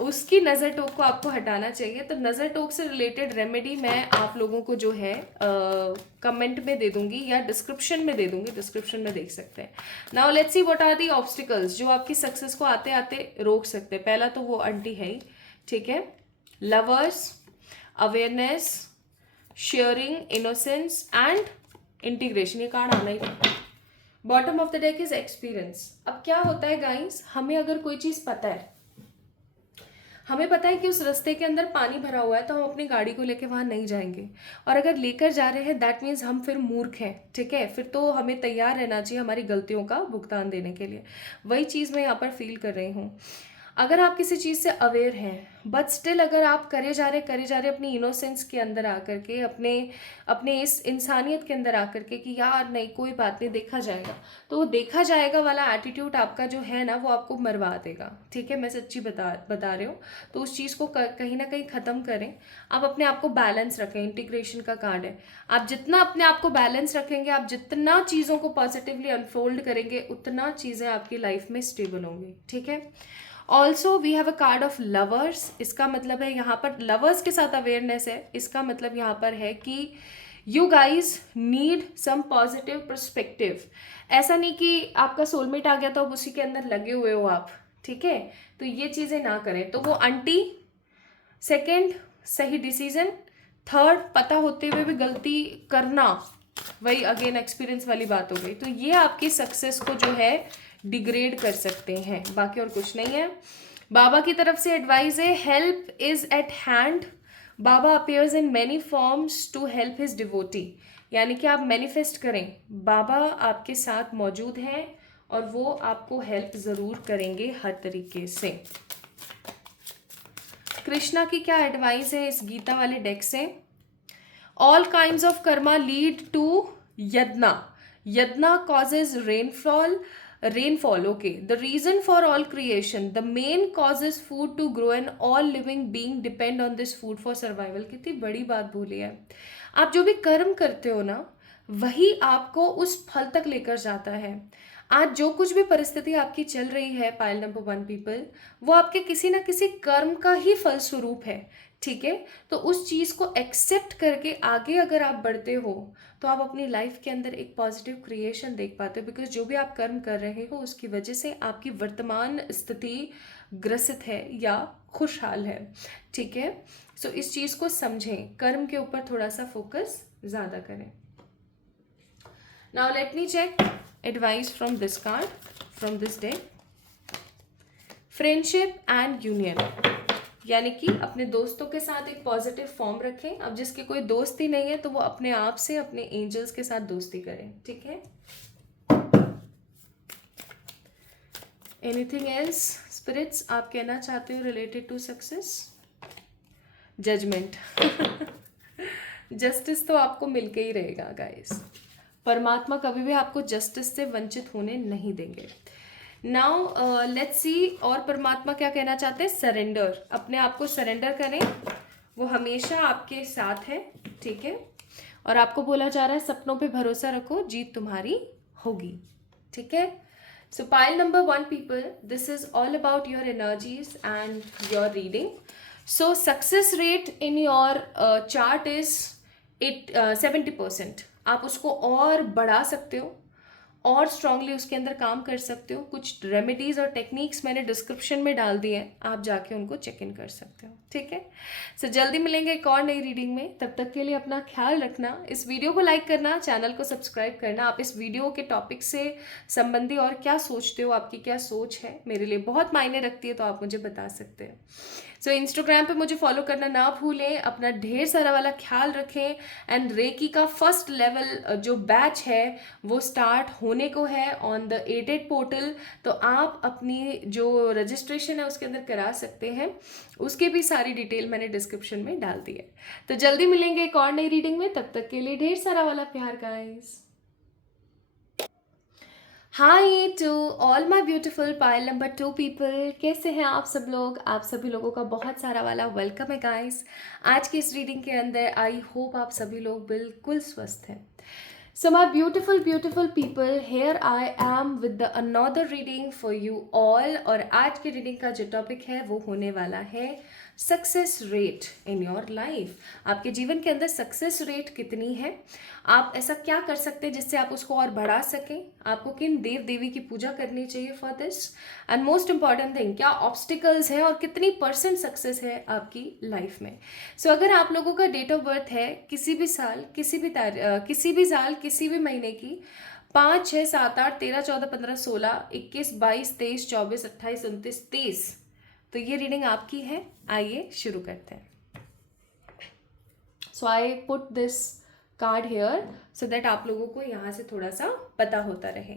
उसकी नज़र टोक को आपको हटाना चाहिए। तो नज़र टोक से रिलेटेड रेमेडी मैं आप लोगों को जो है कमेंट में दे दूंगी या डिस्क्रिप्शन में दे दूंगी, डिस्क्रिप्शन में देख सकते हैं। Now let's see what are the obstacles जो आपकी सक्सेस को आते आते रोक सकते हैं। पहला तो वो आंटी है ही, ठीक है। Lovers, awareness, sharing, innocence and integration, ये कार्ड आना ही था। Bottom of the deck is experience. अब क्या होता है गाइस, हमें अगर कोई चीज़ पता है, हमें पता है कि उस रास्ते के अंदर पानी भरा हुआ है, तो हम अपनी गाड़ी को लेके वहाँ नहीं जाएंगे। और अगर लेकर जा रहे हैं दैट मीन्स हम फिर मूर्ख हैं, ठीक है। फिर तो हमें तैयार रहना चाहिए हमारी गलतियों का भुगतान देने के लिए। वही चीज़ मैं यहाँ पर फील कर रही हूँ। अगर आप किसी चीज़ से अवेयर हैं बट स्टिल अगर आप करे जा रहे अपनी इनोसेंस के अंदर आकर के, अपने अपने इस इंसानियत के अंदर आकर के कि यार नहीं कोई बात नहीं देखा जाएगा, तो वो देखा जाएगा वाला एटीट्यूड आपका जो है ना वो आपको मरवा देगा। ठीक है, मैं सच्ची बता रही हूँ। तो उस चीज़ को कहीं ना कहीं ख़त्म करें। आप अपने आप को बैलेंस रखें, इंटीग्रेशन का कार्ड है। आप जितना अपने आप को बैलेंस रखेंगे, आप जितना चीज़ों को पॉजिटिवली अनफोल्ड करेंगे, उतना चीज़ें आपकी लाइफ में स्टेबल होंगी। ठीक है। Also we have a card of lovers. इसका मतलब है यहाँ पर लवर्स के साथ अवेयरनेस है। इसका मतलब यहाँ पर है कि you guys need some positive perspective. ऐसा नहीं कि आपका सोलमेट आ गया तो अब उसी के अंदर लगे हुए हो आप। ठीक है, तो ये चीज़ें ना करें। तो वो आंटी, सेकेंड सही डिसीजन, थर्ड पता होते हुए भी गलती करना, वही अगेन एक्सपीरियंस वाली बात हो गई। तो ये आपकी सक्सेस को जो है डिग्रेड कर सकते हैं, बाकी और कुछ नहीं है। बाबा की तरफ से एडवाइस है, help is at hand. Baba appears in many forms to help his devotee. यानी कि आप मैनिफेस्ट करें, बाबा आपके साथ मौजूद हैं और वो आपको हेल्प ज़रूर करेंगे हर तरीके से। कृष्णा की क्या एडवाइस है इस गीता वाले डेक से? All kinds of karma lead to yagya. Yagya causes rainfall. Okay, the reason for all creation, the main causes food to grow and all living being depend on this food for survival. कितनी बड़ी बात बोली है। आप जो भी कर्म करते हो ना, वही आपको उस फल तक लेकर जाता है। आज जो कुछ भी परिस्थिति आपकी चल रही है पाइल नंबर 1 पीपल, वो आपके किसी ना किसी कर्म का ही फल स्वरूप है। ठीक है, तो उस चीज़ को एक्सेप्ट करके आगे अगर आप बढ़ते हो तो आप अपनी लाइफ के अंदर एक पॉजिटिव क्रिएशन देख पाते हो। बिकॉज जो भी आप कर्म कर रहे हो उसकी वजह से आपकी वर्तमान स्थिति ग्रसित है या खुशहाल है। ठीक है, सो इस चीज़ को समझें, कर्म के ऊपर थोड़ा सा फोकस ज़्यादा करें। Now let me check advice from this card, from this day. Friendship and union, यानी कि अपने दोस्तों के साथ एक पॉजिटिव फॉर्म रखें। अब जिसके कोई दोस्त ही नहीं है तो वो अपने आप से अपने एंजल्स के साथ दोस्ती करें। ठीक है, एनीथिंग एल्स स्पिरिट्स आप कहना चाहते हो related to success? Judgement justice तो आपको मिलके ही रहेगा गाइस। परमात्मा कभी भी आपको जस्टिस से वंचित होने नहीं देंगे। नाउ लेट्स सी, और परमात्मा क्या कहना चाहते हैं? सरेंडर। अपने आप को सरेंडर करें, वो हमेशा आपके साथ है। ठीक है, और आपको बोला जा रहा है सपनों पे भरोसा रखो, जीत तुम्हारी होगी। ठीक है, सो pile number 1 people, this is all about your energies and your reading. So success rate in your chart is 70%। आप उसको और बढ़ा सकते हो और स्ट्रांगली उसके अंदर काम कर सकते हो। कुछ रेमेडीज़ और टेक्निक्स मैंने डिस्क्रिप्शन में डाल दिए हैं, आप जाके उनको चेक इन कर सकते हो। ठीक है, सो जल्दी मिलेंगे एक और नई रीडिंग में। तब तक के लिए अपना ख्याल रखना, इस वीडियो को लाइक करना, चैनल को सब्सक्राइब करना। आप इस वीडियो के टॉपिक से संबंधी और क्या सोचते हो, आपकी क्या सोच है, मेरे लिए बहुत मायने रखती है, तो आप मुझे बता सकते हैं। सो इंस्टाग्राम पे मुझे फॉलो करना ना भूलें। अपना ढेर सारा वाला ख्याल रखें। एंड रेकी का फर्स्ट लेवल जो बैच है वो स्टार्ट होने को है ऑन द 88 पोर्टल, तो आप अपनी जो रजिस्ट्रेशन है उसके अंदर करा सकते हैं। उसके भी सारी डिटेल मैंने डिस्क्रिप्शन में डाल दी है। तो जल्दी मिलेंगे एक और नई रीडिंग में, तब तक के लिए ढेर सारा वाला प्यार guys. Hi to all my beautiful pile number 2 people, कैसे हैं आप सब लोग? आप सभी लोगों का बहुत सारा वाला वेलकम है गाइस आज की इस रीडिंग के अंदर। आई होप आप सभी लोग बिल्कुल स्वस्थ हैं। So my beautiful people, here I am with the another reading for you all। और आज की रीडिंग का जो टॉपिक है वो होने वाला है success rate in your life. आपके जीवन के अंदर सक्सेस रेट कितनी है, आप ऐसा क्या कर सकते हैं जिससे आप उसको और बढ़ा सकें, आपको किन देव देवी की पूजा करनी चाहिए for this, and most important thing क्या ऑब्स्टिकल्स हैं और कितनी % सक्सेस है आपकी लाइफ में। सो अगर आप लोगों का डेट ऑफ बर्थ है किसी भी साल, किसी भी महीने की 5, 6, 7, 8, 13, 14, 15, 16, 21, 22, 23, 24, 28, 29, 30, तो ये रीडिंग आपकी है। आइए शुरू करते हैं। So I put this card here so that आप लोगों को यहाँ से थोड़ा सा पता होता रहे।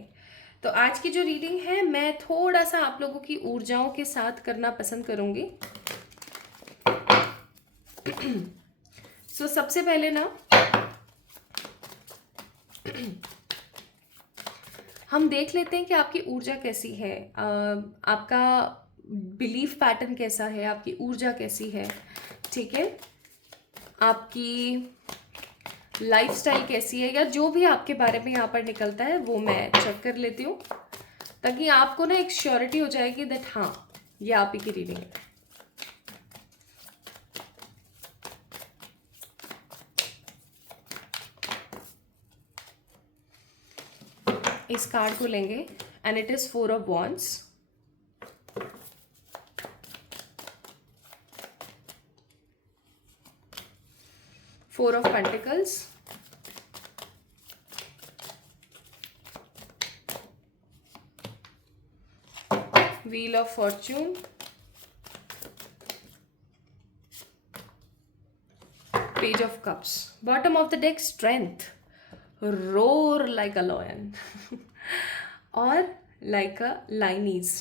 तो आज की जो रीडिंग है मैं थोड़ा सा आप लोगों की ऊर्जाओं के साथ करना पसंद करूंगी। सबसे पहले ना हम देख लेते हैं कि आपकी ऊर्जा कैसी है, आपका बिलीफ पैटर्न कैसा है, आपकी ऊर्जा कैसी है। ठीक है, आपकी लाइफस्टाइल कैसी है, या जो भी आपके बारे में यहाँ पर निकलता है वो मैं चेक कर लेती हूँ, ताकि आपको ना एक श्योरिटी हो जाएगी दैट हाँ ये आप ही की रीडिंग है। इस कार्ड को लेंगे and it is 4 of wands, Four of Pentacles, Wheel of Fortune, Page of Cups. Bottom of the deck, Strength, Roar like a lion और like a lioness.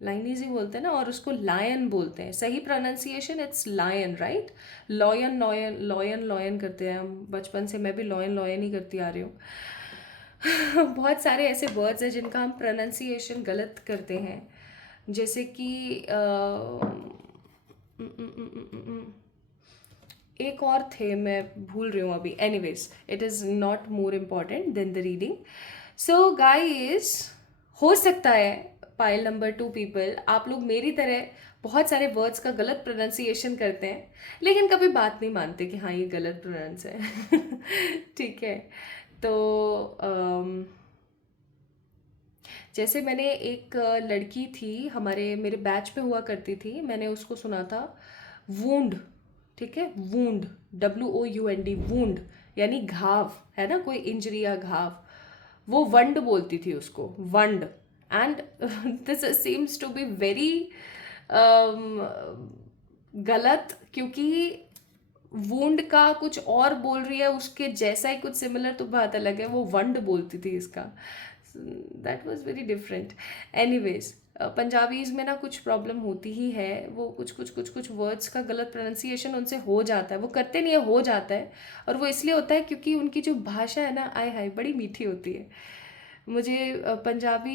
लाइनीज ही बोलते हैं ना, और उसको लायन बोलते हैं। सही pronunciation it's lion, right. Lion lion lion lion करते हैं हम, बचपन से मैं भी लॉयन लॉयन ही करती आ रही हूँ। बहुत सारे ऐसे वर्ड्स हैं जिनका हम प्रोनाउंसिएशन गलत करते हैं, जैसे कि एक और थे, मैं भूल रही हूँ अभी। Anyways it is not more important than the reading. So guys, हो सकता है पाइल नंबर 2 पीपल आप लोग मेरी तरह बहुत सारे वर्ड्स का गलत प्रोनाउंसिएशन करते हैं, लेकिन कभी बात नहीं मानते कि हाँ ये गलत प्रोनाउंस है। ठीक है, तो जैसे मैंने एक लड़की थी हमारे मेरे बैच में हुआ करती थी, मैंने उसको सुना था वूंड। ठीक है, वूंड, WOUND, वूंड यानी घाव, है ना, कोई इंजरी या घाव, वो वंड बोलती थी उसको, wound. And this seems to be very गलत, क्योंकि वूंड का कुछ और बोल रही है, उसके जैसा ही कुछ सिमिलर तो बात अलग है, वो वंड बोलती थी इसका। That was very different. Anyways Punjabis में ना कुछ प्रॉब्लम होती ही है, वो कुछ वर्ड्स का गलत प्रोनाउंसिएशन उनसे हो जाता है, वो करते नहीं है, हो जाता है। और वो इसलिए होता है क्योंकि उनकी जो भाषा है ना, आय हाय बड़ी मीठी होती है। मुझे पंजाबी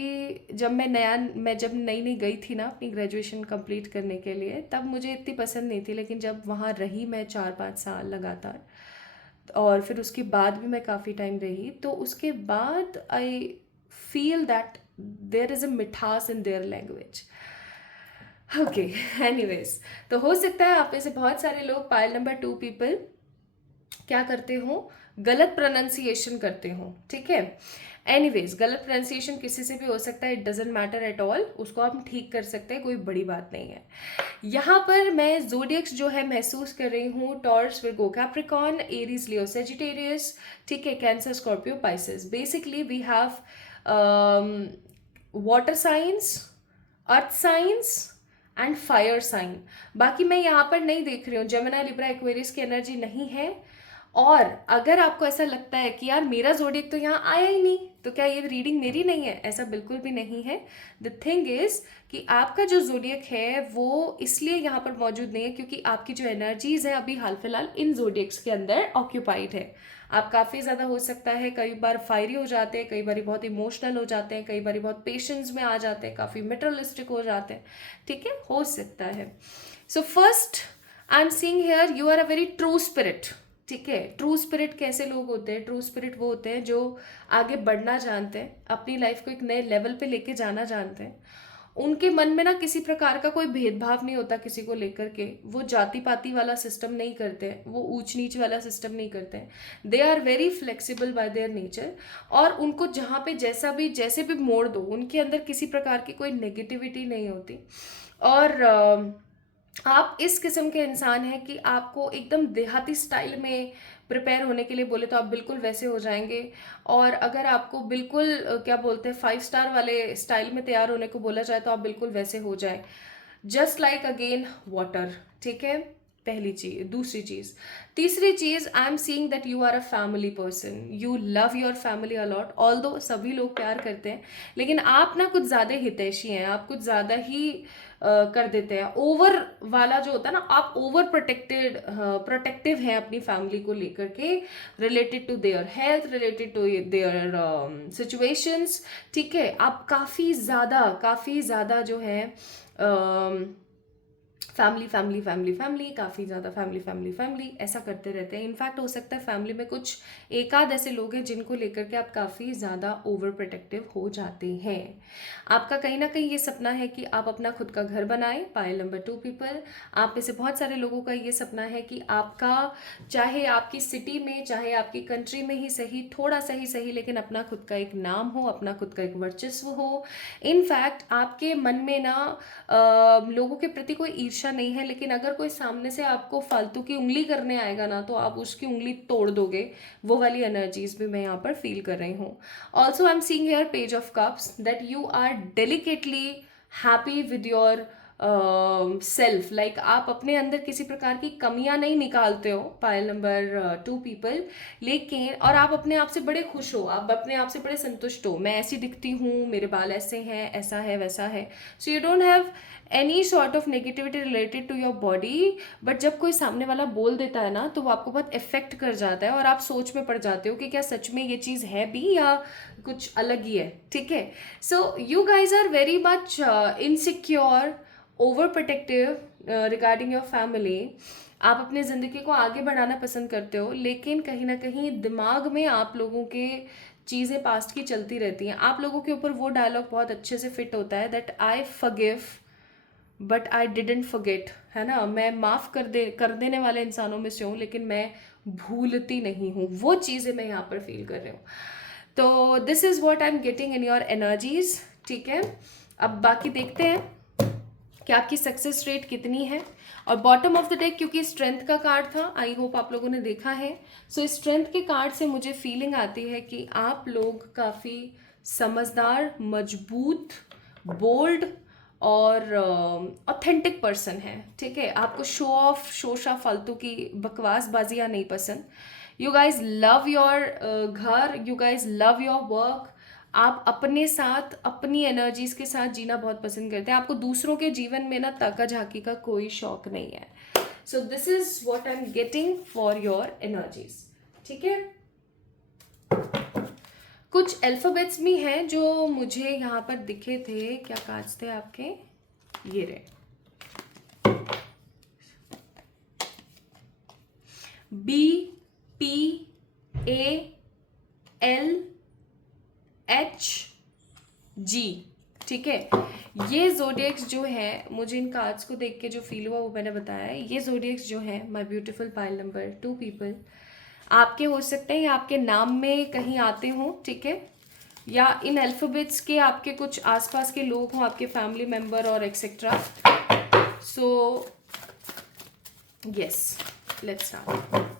मैं जब नई नई गई थी ना अपनी ग्रेजुएशन कंप्लीट करने के लिए, तब मुझे इतनी पसंद नहीं थी, लेकिन जब वहाँ रही मैं 4-5 साल लगातार, और फिर उसके बाद भी मैं काफ़ी टाइम रही, तो उसके बाद I feel that there is a mithas in their language. Okay, anyways, तो हो सकता है आप में से बहुत सारे लोग पाइल नंबर 2 पीपल क्या करते हो, गलत प्रोनाउंसिएशन करते हो। ठीक है, एनीवेज गलत प्रोनाउंसिएशन किसी से भी हो सकता है, it doesn't matter at all, उसको आप ठीक कर सकते हैं, कोई बड़ी बात नहीं है। यहाँ पर मैं जोडियक्स जो है महसूस कर रही हूँ, Taurus, Virgo, Capricorn, Aries, Leo, Sagittarius, ठीक है, Cancer, Scorpio, Pisces. Basically we have water signs, earth signs and fire sign. बाकी मैं यहाँ पर नहीं देख रही हूँ, जेमिनी, लिब्रा, एक्वेरियस की एनर्जी नहीं है। और अगर आपको ऐसा लगता है कि यार मेरा जोडियक तो यहाँ आया ही नहीं, तो क्या ये रीडिंग मेरी नहीं है, ऐसा बिल्कुल भी नहीं है। द थिंग इज कि आपका जो जोडियक है वो इसलिए यहाँ पर मौजूद नहीं है क्योंकि आपकी जो एनर्जीज है अभी हाल फिलहाल इन जोडियक्स के अंदर ऑक्यूपाइड है। आप काफ़ी ज़्यादा हो सकता है कई बार फायरी हो जाते हैं, कई बार बहुत इमोशनल हो जाते हैं, कई बार बहुत पेशेंस में आ जाते हैं, काफ़ी मेटरलिस्टिक हो जाते हैं। ठीक है, हो सकता है। So first I am seeing here you are a very true spirit. ठीक है, ट्रू स्पिरिट कैसे लोग होते हैं, ट्रू स्पिरिट वो होते हैं जो आगे बढ़ना जानते हैं, अपनी लाइफ को एक नए लेवल पे लेके जाना जानते हैं। उनके मन में ना किसी प्रकार का कोई भेदभाव नहीं होता किसी को लेकर के, वो जाति पाति वाला सिस्टम नहीं करते, वो ऊंच नीच वाला सिस्टम नहीं करते हैं। They are very flexible by their nature, और उनको जहाँ पे जैसे भी मोड़ दो, उनके अंदर किसी प्रकार की कोई नेगेटिविटी नहीं होती। और आप इस किस्म के इंसान हैं कि आपको एकदम देहाती स्टाइल में प्रिपेयर होने के लिए बोले तो आप बिल्कुल वैसे हो जाएंगे, और अगर आपको बिल्कुल क्या बोलते हैं 5 स्टार वाले स्टाइल में तैयार होने को बोला जाए तो आप बिल्कुल वैसे हो जाए, जस्ट लाइक अगेन वाटर। ठीक है, पहली चीज, दूसरी चीज। तीसरी चीज, I am seeing that you are a family person, you love your family a lot. Although सभी लोग प्यार करते हैं, लेकिन आप ना कुछ ज्यादा हितैषी हैं, आप कुछ ज्यादा ही कर देते हैं। ओवर वाला जो होता है ना, आप ओवर प्रोटेक्टिव हैं अपनी फैमिली को लेकर के, related to their health, related to their situations. ठीक है, आप काफ़ी ज़्यादा जो है फैमिली फैमिली फैमिली फैमिली, काफ़ी ज़्यादा फैमिली फैमिली फैमिली ऐसा करते रहते हैं। इनफैक्ट हो सकता है फैमिली में कुछ एक आध ऐसे लोग हैं जिनको लेकर के आप काफ़ी ज़्यादा ओवर प्रोटेक्टिव हो जाते हैं। आपका कहीं ना कहीं ये सपना है कि आप अपना खुद का घर बनाएं। पाइल नंबर 2 पीपल, आप में से बहुत सारे लोगों का ये सपना है कि आपका, चाहे आपकी सिटी में चाहे आपकी कंट्री में ही सही, थोड़ा सा ही सही, लेकिन अपना खुद का एक नाम हो, अपना खुद का एक वर्चस्व हो। इनफैक्ट आपके मन में ना लोगों के प्रति कोई ईर्ष्या नहीं है, लेकिन अगर कोई सामने से आपको फालतू की उंगली करने आएगा ना, तो आप उसकी उंगली तोड़ दोगे। वो वाली एनर्जीज भी मैं यहाँ पर फील कर रही हूँ। Also I am seeing here page of cups, that you are delicately happy with yourself. Like आप अपने अंदर किसी प्रकार की कमियां नहीं निकालते हो, पायल नंबर 2 पीपल, लेकिन और आप अपने आप से बड़े खुश हो, आप अपने आप से बड़े संतुष्ट हो। मैं ऐसी दिखती हूँ, मेरे बाल ऐसे हैं, ऐसा है वैसा है। So you don't have any sort of negativity related to your body. But जब कोई सामने वाला बोल देता है ना, तो वो आपको बहुत इफेक्ट कर जाता है और आप सोच में पड़ जाते हो कि क्या सच में ये चीज़ है भी या कुछ अलग ही है। ठीक है, so you guys are very much insecure, over protective regarding your family. आप अपनी ज़िंदगी को आगे बढ़ाना पसंद करते हो, लेकिन कहीं ना कहीं दिमाग में आप लोगों के चीज़ें पास्ट की चलती रहती हैं। आप लोगों के ऊपर वो डायलॉग बहुत अच्छे से फिट होता है, that I forgive but I didn't forget, है ना। मैं माफ़ कर देने वाले इंसानों में से हूँ, लेकिन मैं भूलती नहीं हूँ। वो चीज़ें मैं यहाँ पर फील कर रही हूँ। तो this is what I am getting in your energies. ठीक है, अब बाकी देखते हैं कि आपकी सक्सेस रेट कितनी है। और बॉटम ऑफ द डेक, क्योंकि स्ट्रेंथ का कार्ड था, आई होप आप लोगों ने देखा है। सो स्ट्रेंथ के कार्ड से मुझे फीलिंग आती है कि आप लोग काफ़ी समझदार, मजबूत, बोल्ड और ऑथेंटिक पर्सन है। ठीक है, आपको शो ऑफ, शोशा, फालतू की बकवासबाजियाँ नहीं पसंद। यू गाइज लव योर घर, you guys love your work. आप अपने साथ, अपनी एनर्जीज के साथ जीना बहुत पसंद करते हैं। आपको दूसरों के जीवन में ना ताका झाकी का कोई शौक नहीं है। सो this is what I am getting for your energies. ठीक है, कुछ अल्फाबेट्स भी हैं जो मुझे यहाँ पर दिखे थे। क्या कार्ड्स थे आपके? ये रहे, बी, पी, ए, एल, एच, जी। ठीक है, ये जोडियक्स जो है, मुझे इन कार्ड्स को देख के जो फील हुआ वो मैंने बताया है। ये जोडियक्स जो है, my beautiful pile number 2 people, आपके हो सकते हैं या आपके नाम में कहीं आते हो। ठीक है, या इन अल्फाबेट्स के आपके कुछ आसपास के लोग हों, आपके फैमिली मेंबर और etcetera. So yes, let's start.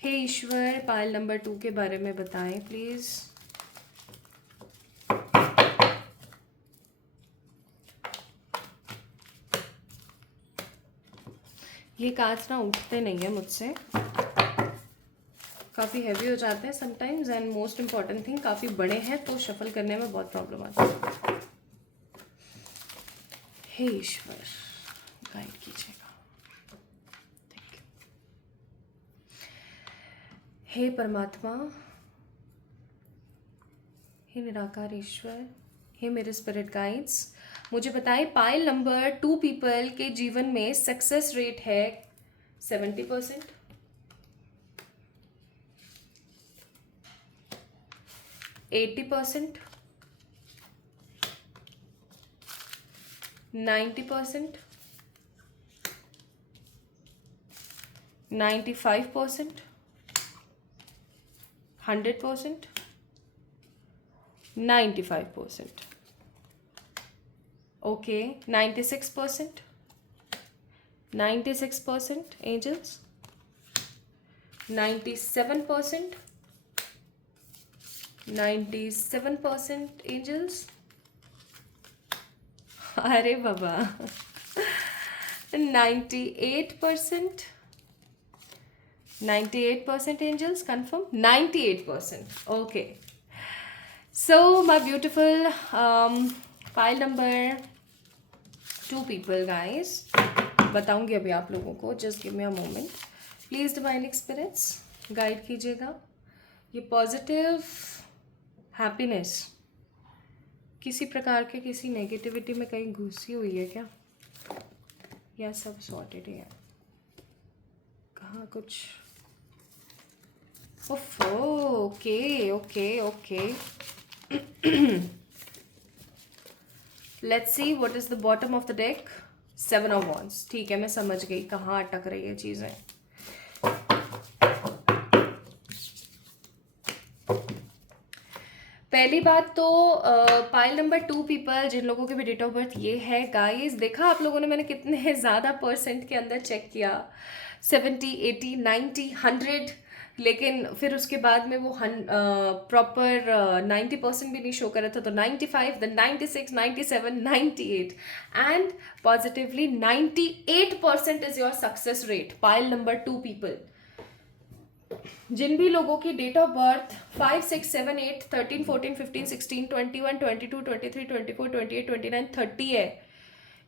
हे ईश्वर, पायल नंबर 2 के बारे में बताएं प्लीज। ये कार्ड्स ना उठते नहीं है मुझसे, काफ़ी हैवी हो जाते हैं sometimes, and most important thing काफ़ी बड़े हैं, तो शफल करने में बहुत प्रॉब्लम आती है। हे ईश्वर, गाइड कीजिएगा। Thank you. हे परमात्मा, हे निराकार ईश्वर, हे मेरे स्पिरिट गाइड्स, मुझे बताएं पाइल नंबर 2 पीपल के जीवन में सक्सेस रेट है 70%, 80%, 90%, 95%, 100%, 95%, okay, 96%, 96% angels, 97%, 97% angels, अरे बाबा, 98%, 98% angels confirm, 98%. Okay, so my beautiful pile number 2 people guys, बताऊंगी अभी आप लोगों को, just give me a moment. Please divine spirits guide कीजिएगा। ये पॉजिटिव हैप्पीनेस किसी प्रकार के किसी नेगेटिविटी में कहीं घुसी हुई है क्या, या सब सॉर्टेड ही है? कहाँ कुछ ओफो, okay okay okay, let's see what is the bottom of the deck. 7 of wands, ठीक है, मैं समझ गई कहाँ अटक रही है चीज़ें। पहली बात तो पाइल नंबर 2 पीपल जिन लोगों के भी डेट ऑफ बर्थ ये है गाइस, देखा आप लोगों ने मैंने कितने ज़्यादा परसेंट के अंदर चेक किया, 70, 80, 90, 100, लेकिन फिर उसके बाद में वो प्रॉपर 90% भी नहीं शो कर रहा था, तो 95, then 96, 97, 98 and positively 98% is your success rate. Pile number 2 people जिन भी लोगों की डेट ऑफ बर्थ 5, 6, 7, 8, 13, 14, 15, 16, 21, 22, 23, 24, 28, 29, 30 है,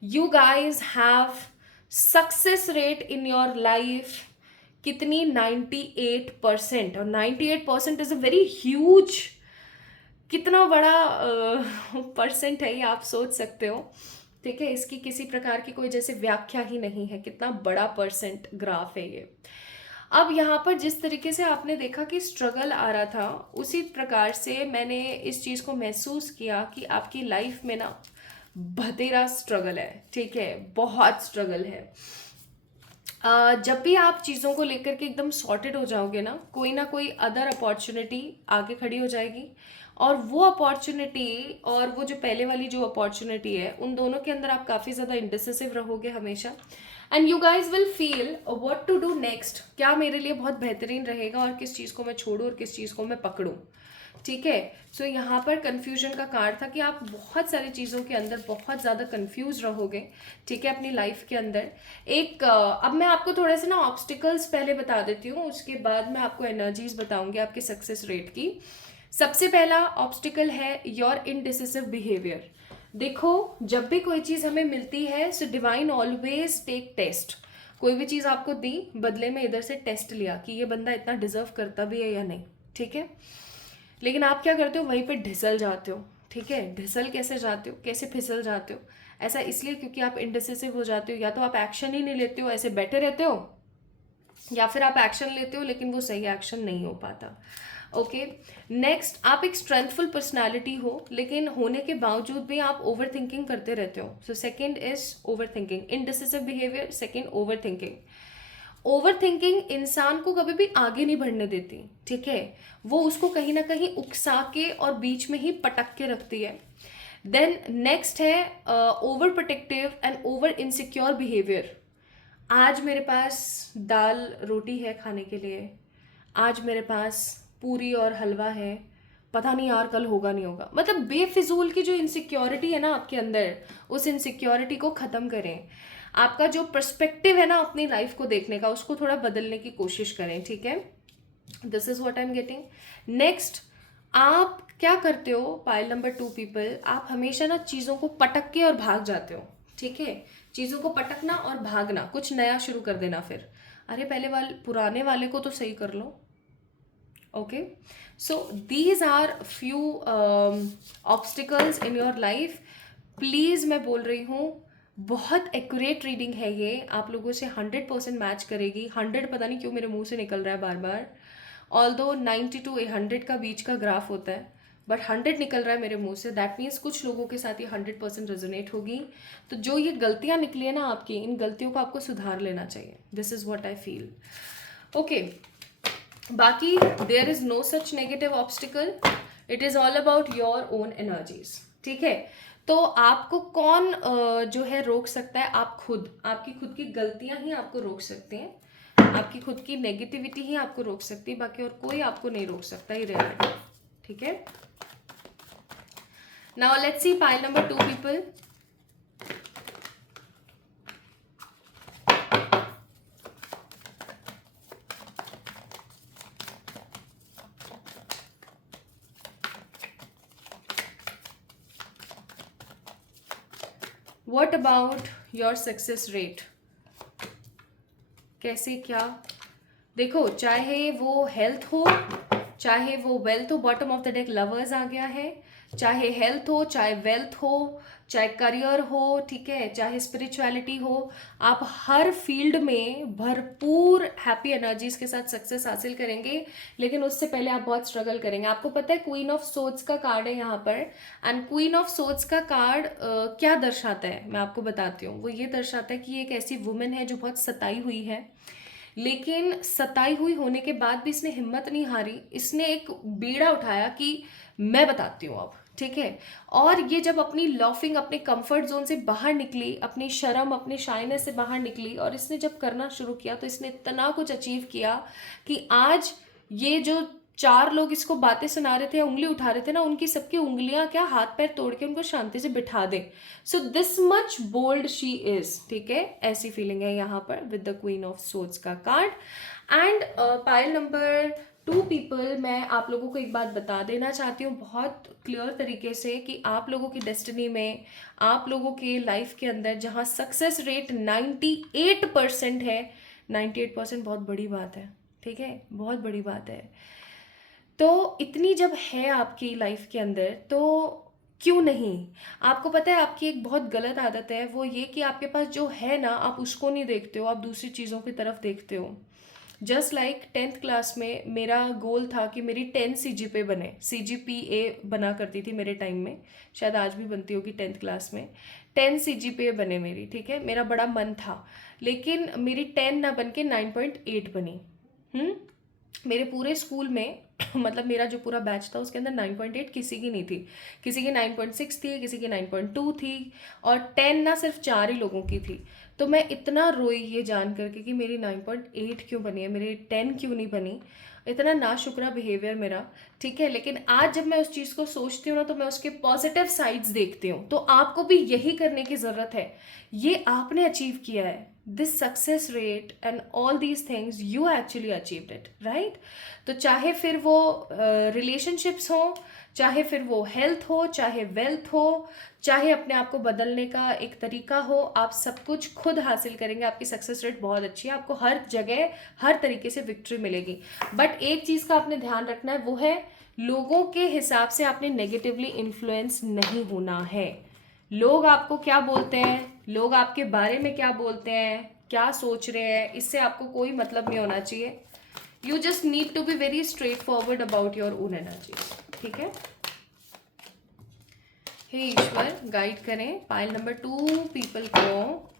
you guys have success rate in your life कितनी, 98%। और 98% इज अ वेरी ह्यूज, कितना बड़ा परसेंट है ये आप सोच सकते हो, ठीक है। इसकी किसी प्रकार की कोई जैसे व्याख्या ही नहीं है, कितना बड़ा परसेंट ग्राफ है ये। अब यहाँ पर जिस तरीके से आपने देखा कि स्ट्रगल आ रहा था, उसी प्रकार से मैंने इस चीज़ को महसूस किया कि आपकी लाइफ में ना बतेरा स्ट्रगल है, ठीक है, बहुत स्ट्रगल है। जब भी आप चीज़ों को लेकर के एकदम सॉर्टेड हो जाओगे ना कोई अदर अपॉर्चुनिटी आगे खड़ी हो जाएगी, और वो अपॉर्चुनिटी और वो जो पहले वाली जो अपॉर्चुनिटी है, उन दोनों के अंदर आप काफ़ी ज़्यादा इंडिसिसिव रहोगे हमेशा, and you guys will feel what to do next, क्या मेरे लिए बहुत बेहतरीन रहेगा और किस चीज़ को मैं छोड़ूं और किस चीज़ को मैं पकड़ूं, ठीक है। सो यहाँ पर कन्फ्यूजन का कारण था कि आप बहुत सारी चीज़ों के अंदर बहुत ज़्यादा कन्फ्यूज रहोगे, ठीक है, अपनी लाइफ के अंदर। अब मैं आपको थोड़े से ना ऑब्स्टिकल्स पहले बता देती हूँ, उसके बाद मैं आपको एनर्जीज बताऊंगी आपके सक्सेस रेट की। सबसे पहला ऑब्स्टिकल है योर इनडिसिसिव बिहेवियर। देखो, जब भी कोई चीज़ हमें मिलती है, so divine always take test. कोई भी चीज़ आपको दी, बदले में इधर से टेस्ट लिया कि ये बंदा इतना डिजर्व करता भी है या नहीं, ठीक है। लेकिन आप क्या करते हो, वहीं पे ढिसल जाते हो, ठीक है। ढिसल कैसे जाते हो, कैसे फिसल जाते हो, ऐसा इसलिए क्योंकि आप इनडिसिसिव हो जाते हो, या तो आप एक्शन ही नहीं लेते हो, ऐसे बैठे रहते हो, या फिर आप एक्शन लेते हो लेकिन वो सही एक्शन नहीं हो पाता, ओके। नेक्स्ट, आप एक स्ट्रेंथफुल पर्सनालिटी हो, लेकिन होने के बावजूद भी आप ओवर थिंकिंग करते रहते हो। So second is over thinking, indecisive behaviour, second over thinking. Over thinking इंसान को कभी भी आगे नहीं बढ़ने देती, ठीक है, वो उसको कहीं ना कहीं उकसा के और बीच में ही पटक के रखती है। देन नेक्स्ट है over protective and over insecure behaviour. आज मेरे पास दाल रोटी है खाने के लिए, आज मेरे पास पूरी और हलवा है, पता नहीं यार कल होगा नहीं होगा, मतलब बेफिजूल की जो इनसिक्योरिटी है ना आपके अंदर, उस इनसिक्योरिटी को ख़त्म करें। आपका जो पर्सपेक्टिव है ना अपनी लाइफ को देखने का, उसको थोड़ा बदलने की कोशिश करें, ठीक है। This is what I am getting. Next, आप क्या करते हो पाइल नंबर 2 पीपल, आप हमेशा ना चीज़ों को पटक के और भाग जाते हो, ठीक है। चीज़ों को पटकना और भागना, कुछ नया शुरू कर देना, फिर अरे पहले वाले पुराने वाले को तो सही कर लो, okay. So these are few obstacles in your life. Please मैं बोल रही हूँ, बहुत एक्यूरेट रीडिंग है ये, आप लोगों से 100% मैच करेगी। 100 पता नहीं क्यों मेरे मुंह से निकल रहा है बार बार, ऑल्दो 90 to 100 का बीच का ग्राफ होता है, बट 100 निकल रहा है मेरे मुंह से, दैट मीन्स कुछ लोगों के साथ ये 100% रेजोनेट होगी। तो जो ये गलतियाँ निकली है ना आपकी, इन गलतियों को आपको सुधार लेना चाहिए, this is what I feel, okay. बाकी there is no such negative obstacle, it is all about your own energies, ठीक है। तो आपको कौन जो है रोक सकता है, आप खुद, आपकी खुद की गलतियां ही आपको रोक सकती हैं, आपकी खुद की नेगेटिविटी ही आपको रोक सकती है, बाकी और कोई आपको नहीं रोक सकता, ये रियलिटी, ठीक है। Now let's C pile number 2 people, what about your success rate, कैसे क्या? देखो, चाहे वो हेल्थ हो, चाहे वो वेल्थ हो, bottom of the deck lovers आ गया है, चाहे हेल्थ हो, चाहे वेल्थ हो, चाहे करियर हो, ठीक है, चाहे स्पिरिचुअलिटी हो, आप हर फील्ड में भरपूर हैप्पी एनर्जीज के साथ सक्सेस हासिल करेंगे। लेकिन उससे पहले आप बहुत स्ट्रगल करेंगे। आपको पता है क्वीन ऑफ सोर्ड्स का कार्ड है यहाँ पर, एंड क्वीन ऑफ सोर्ड्स का कार्ड क्या दर्शाता है मैं आपको बताती हूँ। वो ये दर्शाता है कि एक ऐसी वुमेन है जो बहुत सताई हुई है, लेकिन सताई हुई होने के बाद भी इसने हिम्मत नहीं हारी। इसने एक बीड़ा उठाया कि मैं बताती हूँ अब, ठीक है। और ये जब अपनी लॉफिंग, अपने कंफर्ट जोन से बाहर निकली, अपनी शर्म, अपने शाइनेस से बाहर निकली, और इसने जब करना शुरू किया तो इसने इतना कुछ अचीव किया कि आज ये जो चार लोग इसको बातें सुना रहे थे, उंगली उठा रहे थे ना, उनकी सबकी उंगलियां क्या हाथ पैर तोड़ के उनको शांति से बिठा दे। So this much bold she is, ठीक है, ऐसी फीलिंग है यहाँ पर with the queen of swords का card. And pile number 2 people, मैं आप लोगों को एक बात बता देना चाहती हूँ बहुत क्लियर तरीके से कि आप लोगों की डेस्टिनी में, आप लोगों के लाइफ के अंदर जहाँ सक्सेस रेट 98% है, 98% बहुत बड़ी बात है, ठीक है, बहुत बड़ी बात है। तो इतनी जब है आपकी लाइफ के अंदर, तो क्यों नहीं? आपको पता है आपकी एक बहुत गलत आदत है, वो ये कि आपके पास जो है ना, आप उसको नहीं देखते हो, आप दूसरी चीज़ों की तरफ देखते हो। जस्ट लाइक 10th क्लास में मेरा गोल था कि मेरी 10 CGPA बने, CGPA बना करती थी मेरे टाइम में, शायद आज भी बनती होगी 10th क्लास में, 10 CGPA बने मेरी, ठीक है, मेरा बड़ा मन था। लेकिन मेरी 10 ना बन के 9.8 बनी। मेरे पूरे स्कूल में मतलब मेरा जो पूरा बैच था उसके अंदर 9.8 किसी की नहीं थी, किसी की 9.6 थी, किसी की 9.2 थी, और 10 ना सिर्फ 4 ही लोगों की थी। तो मैं इतना रोई ये जान करके कि मेरी 9.8 क्यों बनी है, मेरी 10 क्यों नहीं बनी। इतना नाशुक्रा बिहेवियर मेरा, ठीक है। लेकिन आज जब मैं उस चीज़ को सोचती हूँ ना, तो मैं उसके पॉजिटिव साइड्स देखती हूँ। तो आपको भी यही करने की ज़रूरत है। ये आपने अचीव किया है, this success rate and all these things you actually achieved it, right. तो चाहे फिर वो रिलेशनशिप्स हो, चाहे फिर वो हेल्थ हो, चाहे वेल्थ हो, चाहे अपने आप को बदलने का एक तरीका हो, आप सब कुछ खुद हासिल करेंगे। आपकी सक्सेस रेट बहुत अच्छी है, आपको हर जगह हर तरीके से विक्ट्री मिलेगी। बट एक चीज़ का आपने ध्यान रखना है, वो है लोगों के हिसाब से आपने नेगेटिवली इन्फ्लुएंस नहीं होना है। लोग आपको क्या बोलते हैं, लोग आपके बारे में क्या बोलते हैं, क्या सोच रहे हैं, इससे आपको कोई मतलब नहीं होना चाहिए। You just need to be very straightforward about your own energy, ठीक है। हे ईश्वर, गाइड करें पाइल नंबर 2 पीपल को।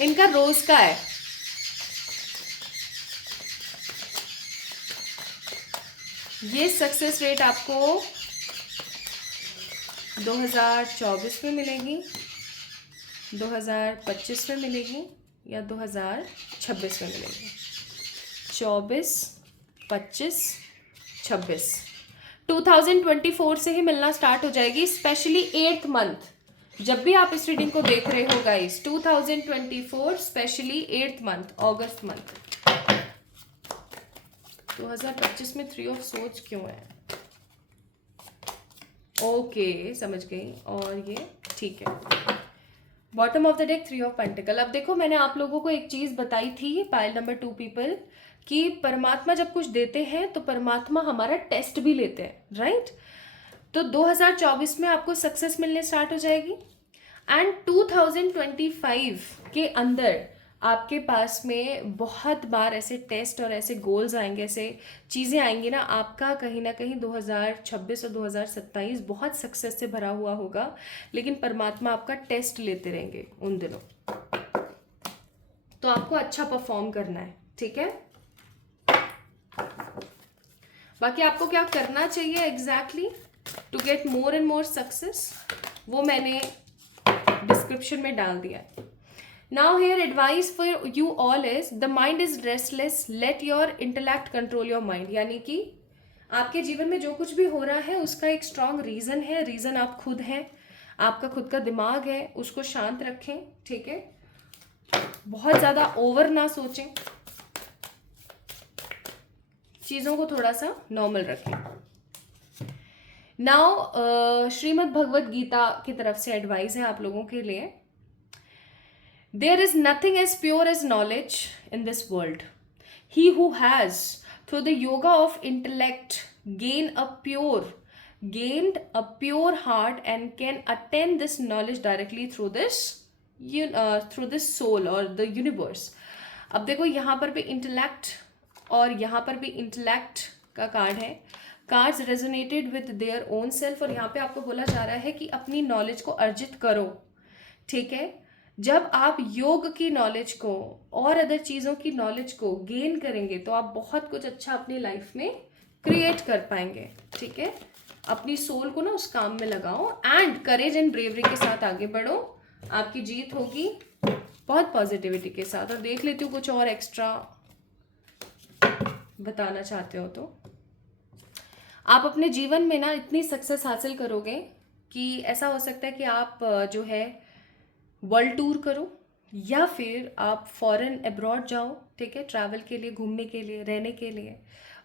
इनका रोज का है। ये सक्सेस रेट आपको 2024 में मिलेगी, 2025 में मिलेगी, या 2026 में मिलेगी। 24, 25, 26, 2024 से ही मिलना स्टार्ट हो जाएगी, स्पेशली 8th मंथ। जब भी आप इस रीडिंग को देख रहे हो गाइस, 2024 स्पेशली 8th मंथ, अगस्त मंथ। 2025 में 3 ऑफ सोर्ड्स क्यों है? ओके, समझ गई। और ये ठीक है, bottom of the deck 3 of pentacle. अब देखो, मैंने आप लोगों को एक चीज बताई थी पाइल नंबर 2 पीपल, कि परमात्मा जब कुछ देते हैं तो परमात्मा हमारा टेस्ट भी लेते हैं, राइट। तो 2024 में आपको सक्सेस मिलने स्टार्ट हो जाएगी, एंड 2025 के अंदर आपके पास में बहुत बार ऐसे टेस्ट और ऐसे गोल्स आएंगे, ऐसे चीज़ें आएंगी ना, आपका कहीं ना कहीं 2026 और 2027 बहुत सक्सेस से भरा हुआ होगा। लेकिन परमात्मा आपका टेस्ट लेते रहेंगे उन दिनों, तो आपको अच्छा परफॉर्म करना है, ठीक है। बाकी आपको क्या करना चाहिए exactly to get more and more success, वो मैंने डिस्क्रिप्शन में डाल दिया है। Now here advice for you all is, the mind is restless, let your intellect control your mind। यानी कि आपके जीवन में जो कुछ भी हो रहा है उसका एक स्ट्रॉन्ग रीजन है, रीजन आप खुद हैं, आपका खुद का दिमाग है, उसको शांत रखें, ठीक है। बहुत ज़्यादा ओवर ना सोचें, चीज़ों को थोड़ा सा नॉर्मल रखें। नाउ श्रीमद् भगवत गीता की तरफ से एडवाइस है आप लोगों के लिए. There is nothing as pure as knowledge in this world. He who has, through the yoga of intellect, gained a pure heart and can attain this knowledge directly through this soul or the universe. अब देखो यहाँ पर भी intellect और यहाँ पर भी intellect का कार्ड है. Cards resonated with their own self, और यहाँ पे आपको बोला जा रहा है कि अपनी नॉलेज को अर्जित करो. ठीक है, जब आप योग की नॉलेज को और अदर चीज़ों की नॉलेज को गेन करेंगे तो आप बहुत कुछ अच्छा अपनी लाइफ में क्रिएट कर पाएंगे. ठीक है, अपनी सोल को ना उस काम में लगाओ एंड करेज एंड ब्रेवरी के साथ आगे बढ़ो. आपकी जीत होगी बहुत पॉजिटिविटी के साथ. और देख लेती हूँ कुछ और एक्स्ट्रा बताना चाहते हो तो. आप अपने जीवन में ना इतनी सक्सेस हासिल करोगे कि ऐसा हो सकता है कि आप जो है वर्ल्ड टूर करो या फिर आप फॉरेन अब्रॉड जाओ. ठीक है, ट्रैवल के लिए, घूमने के लिए, रहने के लिए,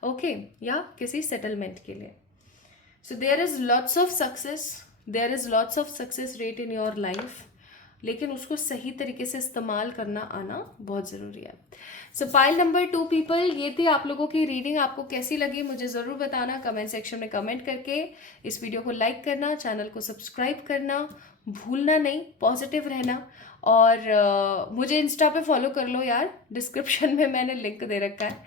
ओके, या किसी सेटलमेंट के लिए. So there is lots of success rate in your life, लेकिन उसको सही तरीके से इस्तेमाल करना आना बहुत ज़रूरी है. सो पाइल नंबर 2 पीपल, ये थी आप लोगों की रीडिंग. आपको कैसी लगी मुझे ज़रूर बताना कमेंट सेक्शन में कमेंट करके. इस वीडियो को लाइक करना, चैनल को सब्सक्राइब करना भूलना नहीं, पॉजिटिव रहना. और मुझे इंस्टा पे फॉलो कर लो यार, डिस्क्रिप्शन में मैंने लिंक दे रखा है.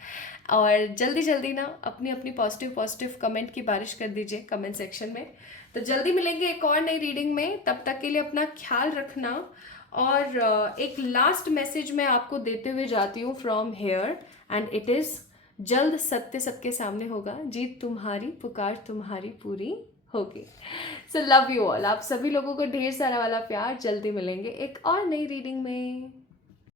और जल्दी जल्दी ना अपनी अपनी पॉजिटिव कमेंट की बारिश कर दीजिए कमेंट सेक्शन में. तो जल्दी मिलेंगे एक और नई रीडिंग में. तब तक के लिए अपना ख्याल रखना. और एक लास्ट मैसेज मैं आपको देते हुए जाती हूँ from here, and it is जल्द सत्य सबके सामने होगा, जीत तुम्हारी, पुकार तुम्हारी पूरी होगी. So love you all. आप सभी लोगों को ढेर सारा वाला प्यार. जल्दी मिलेंगे एक और नई रीडिंग में.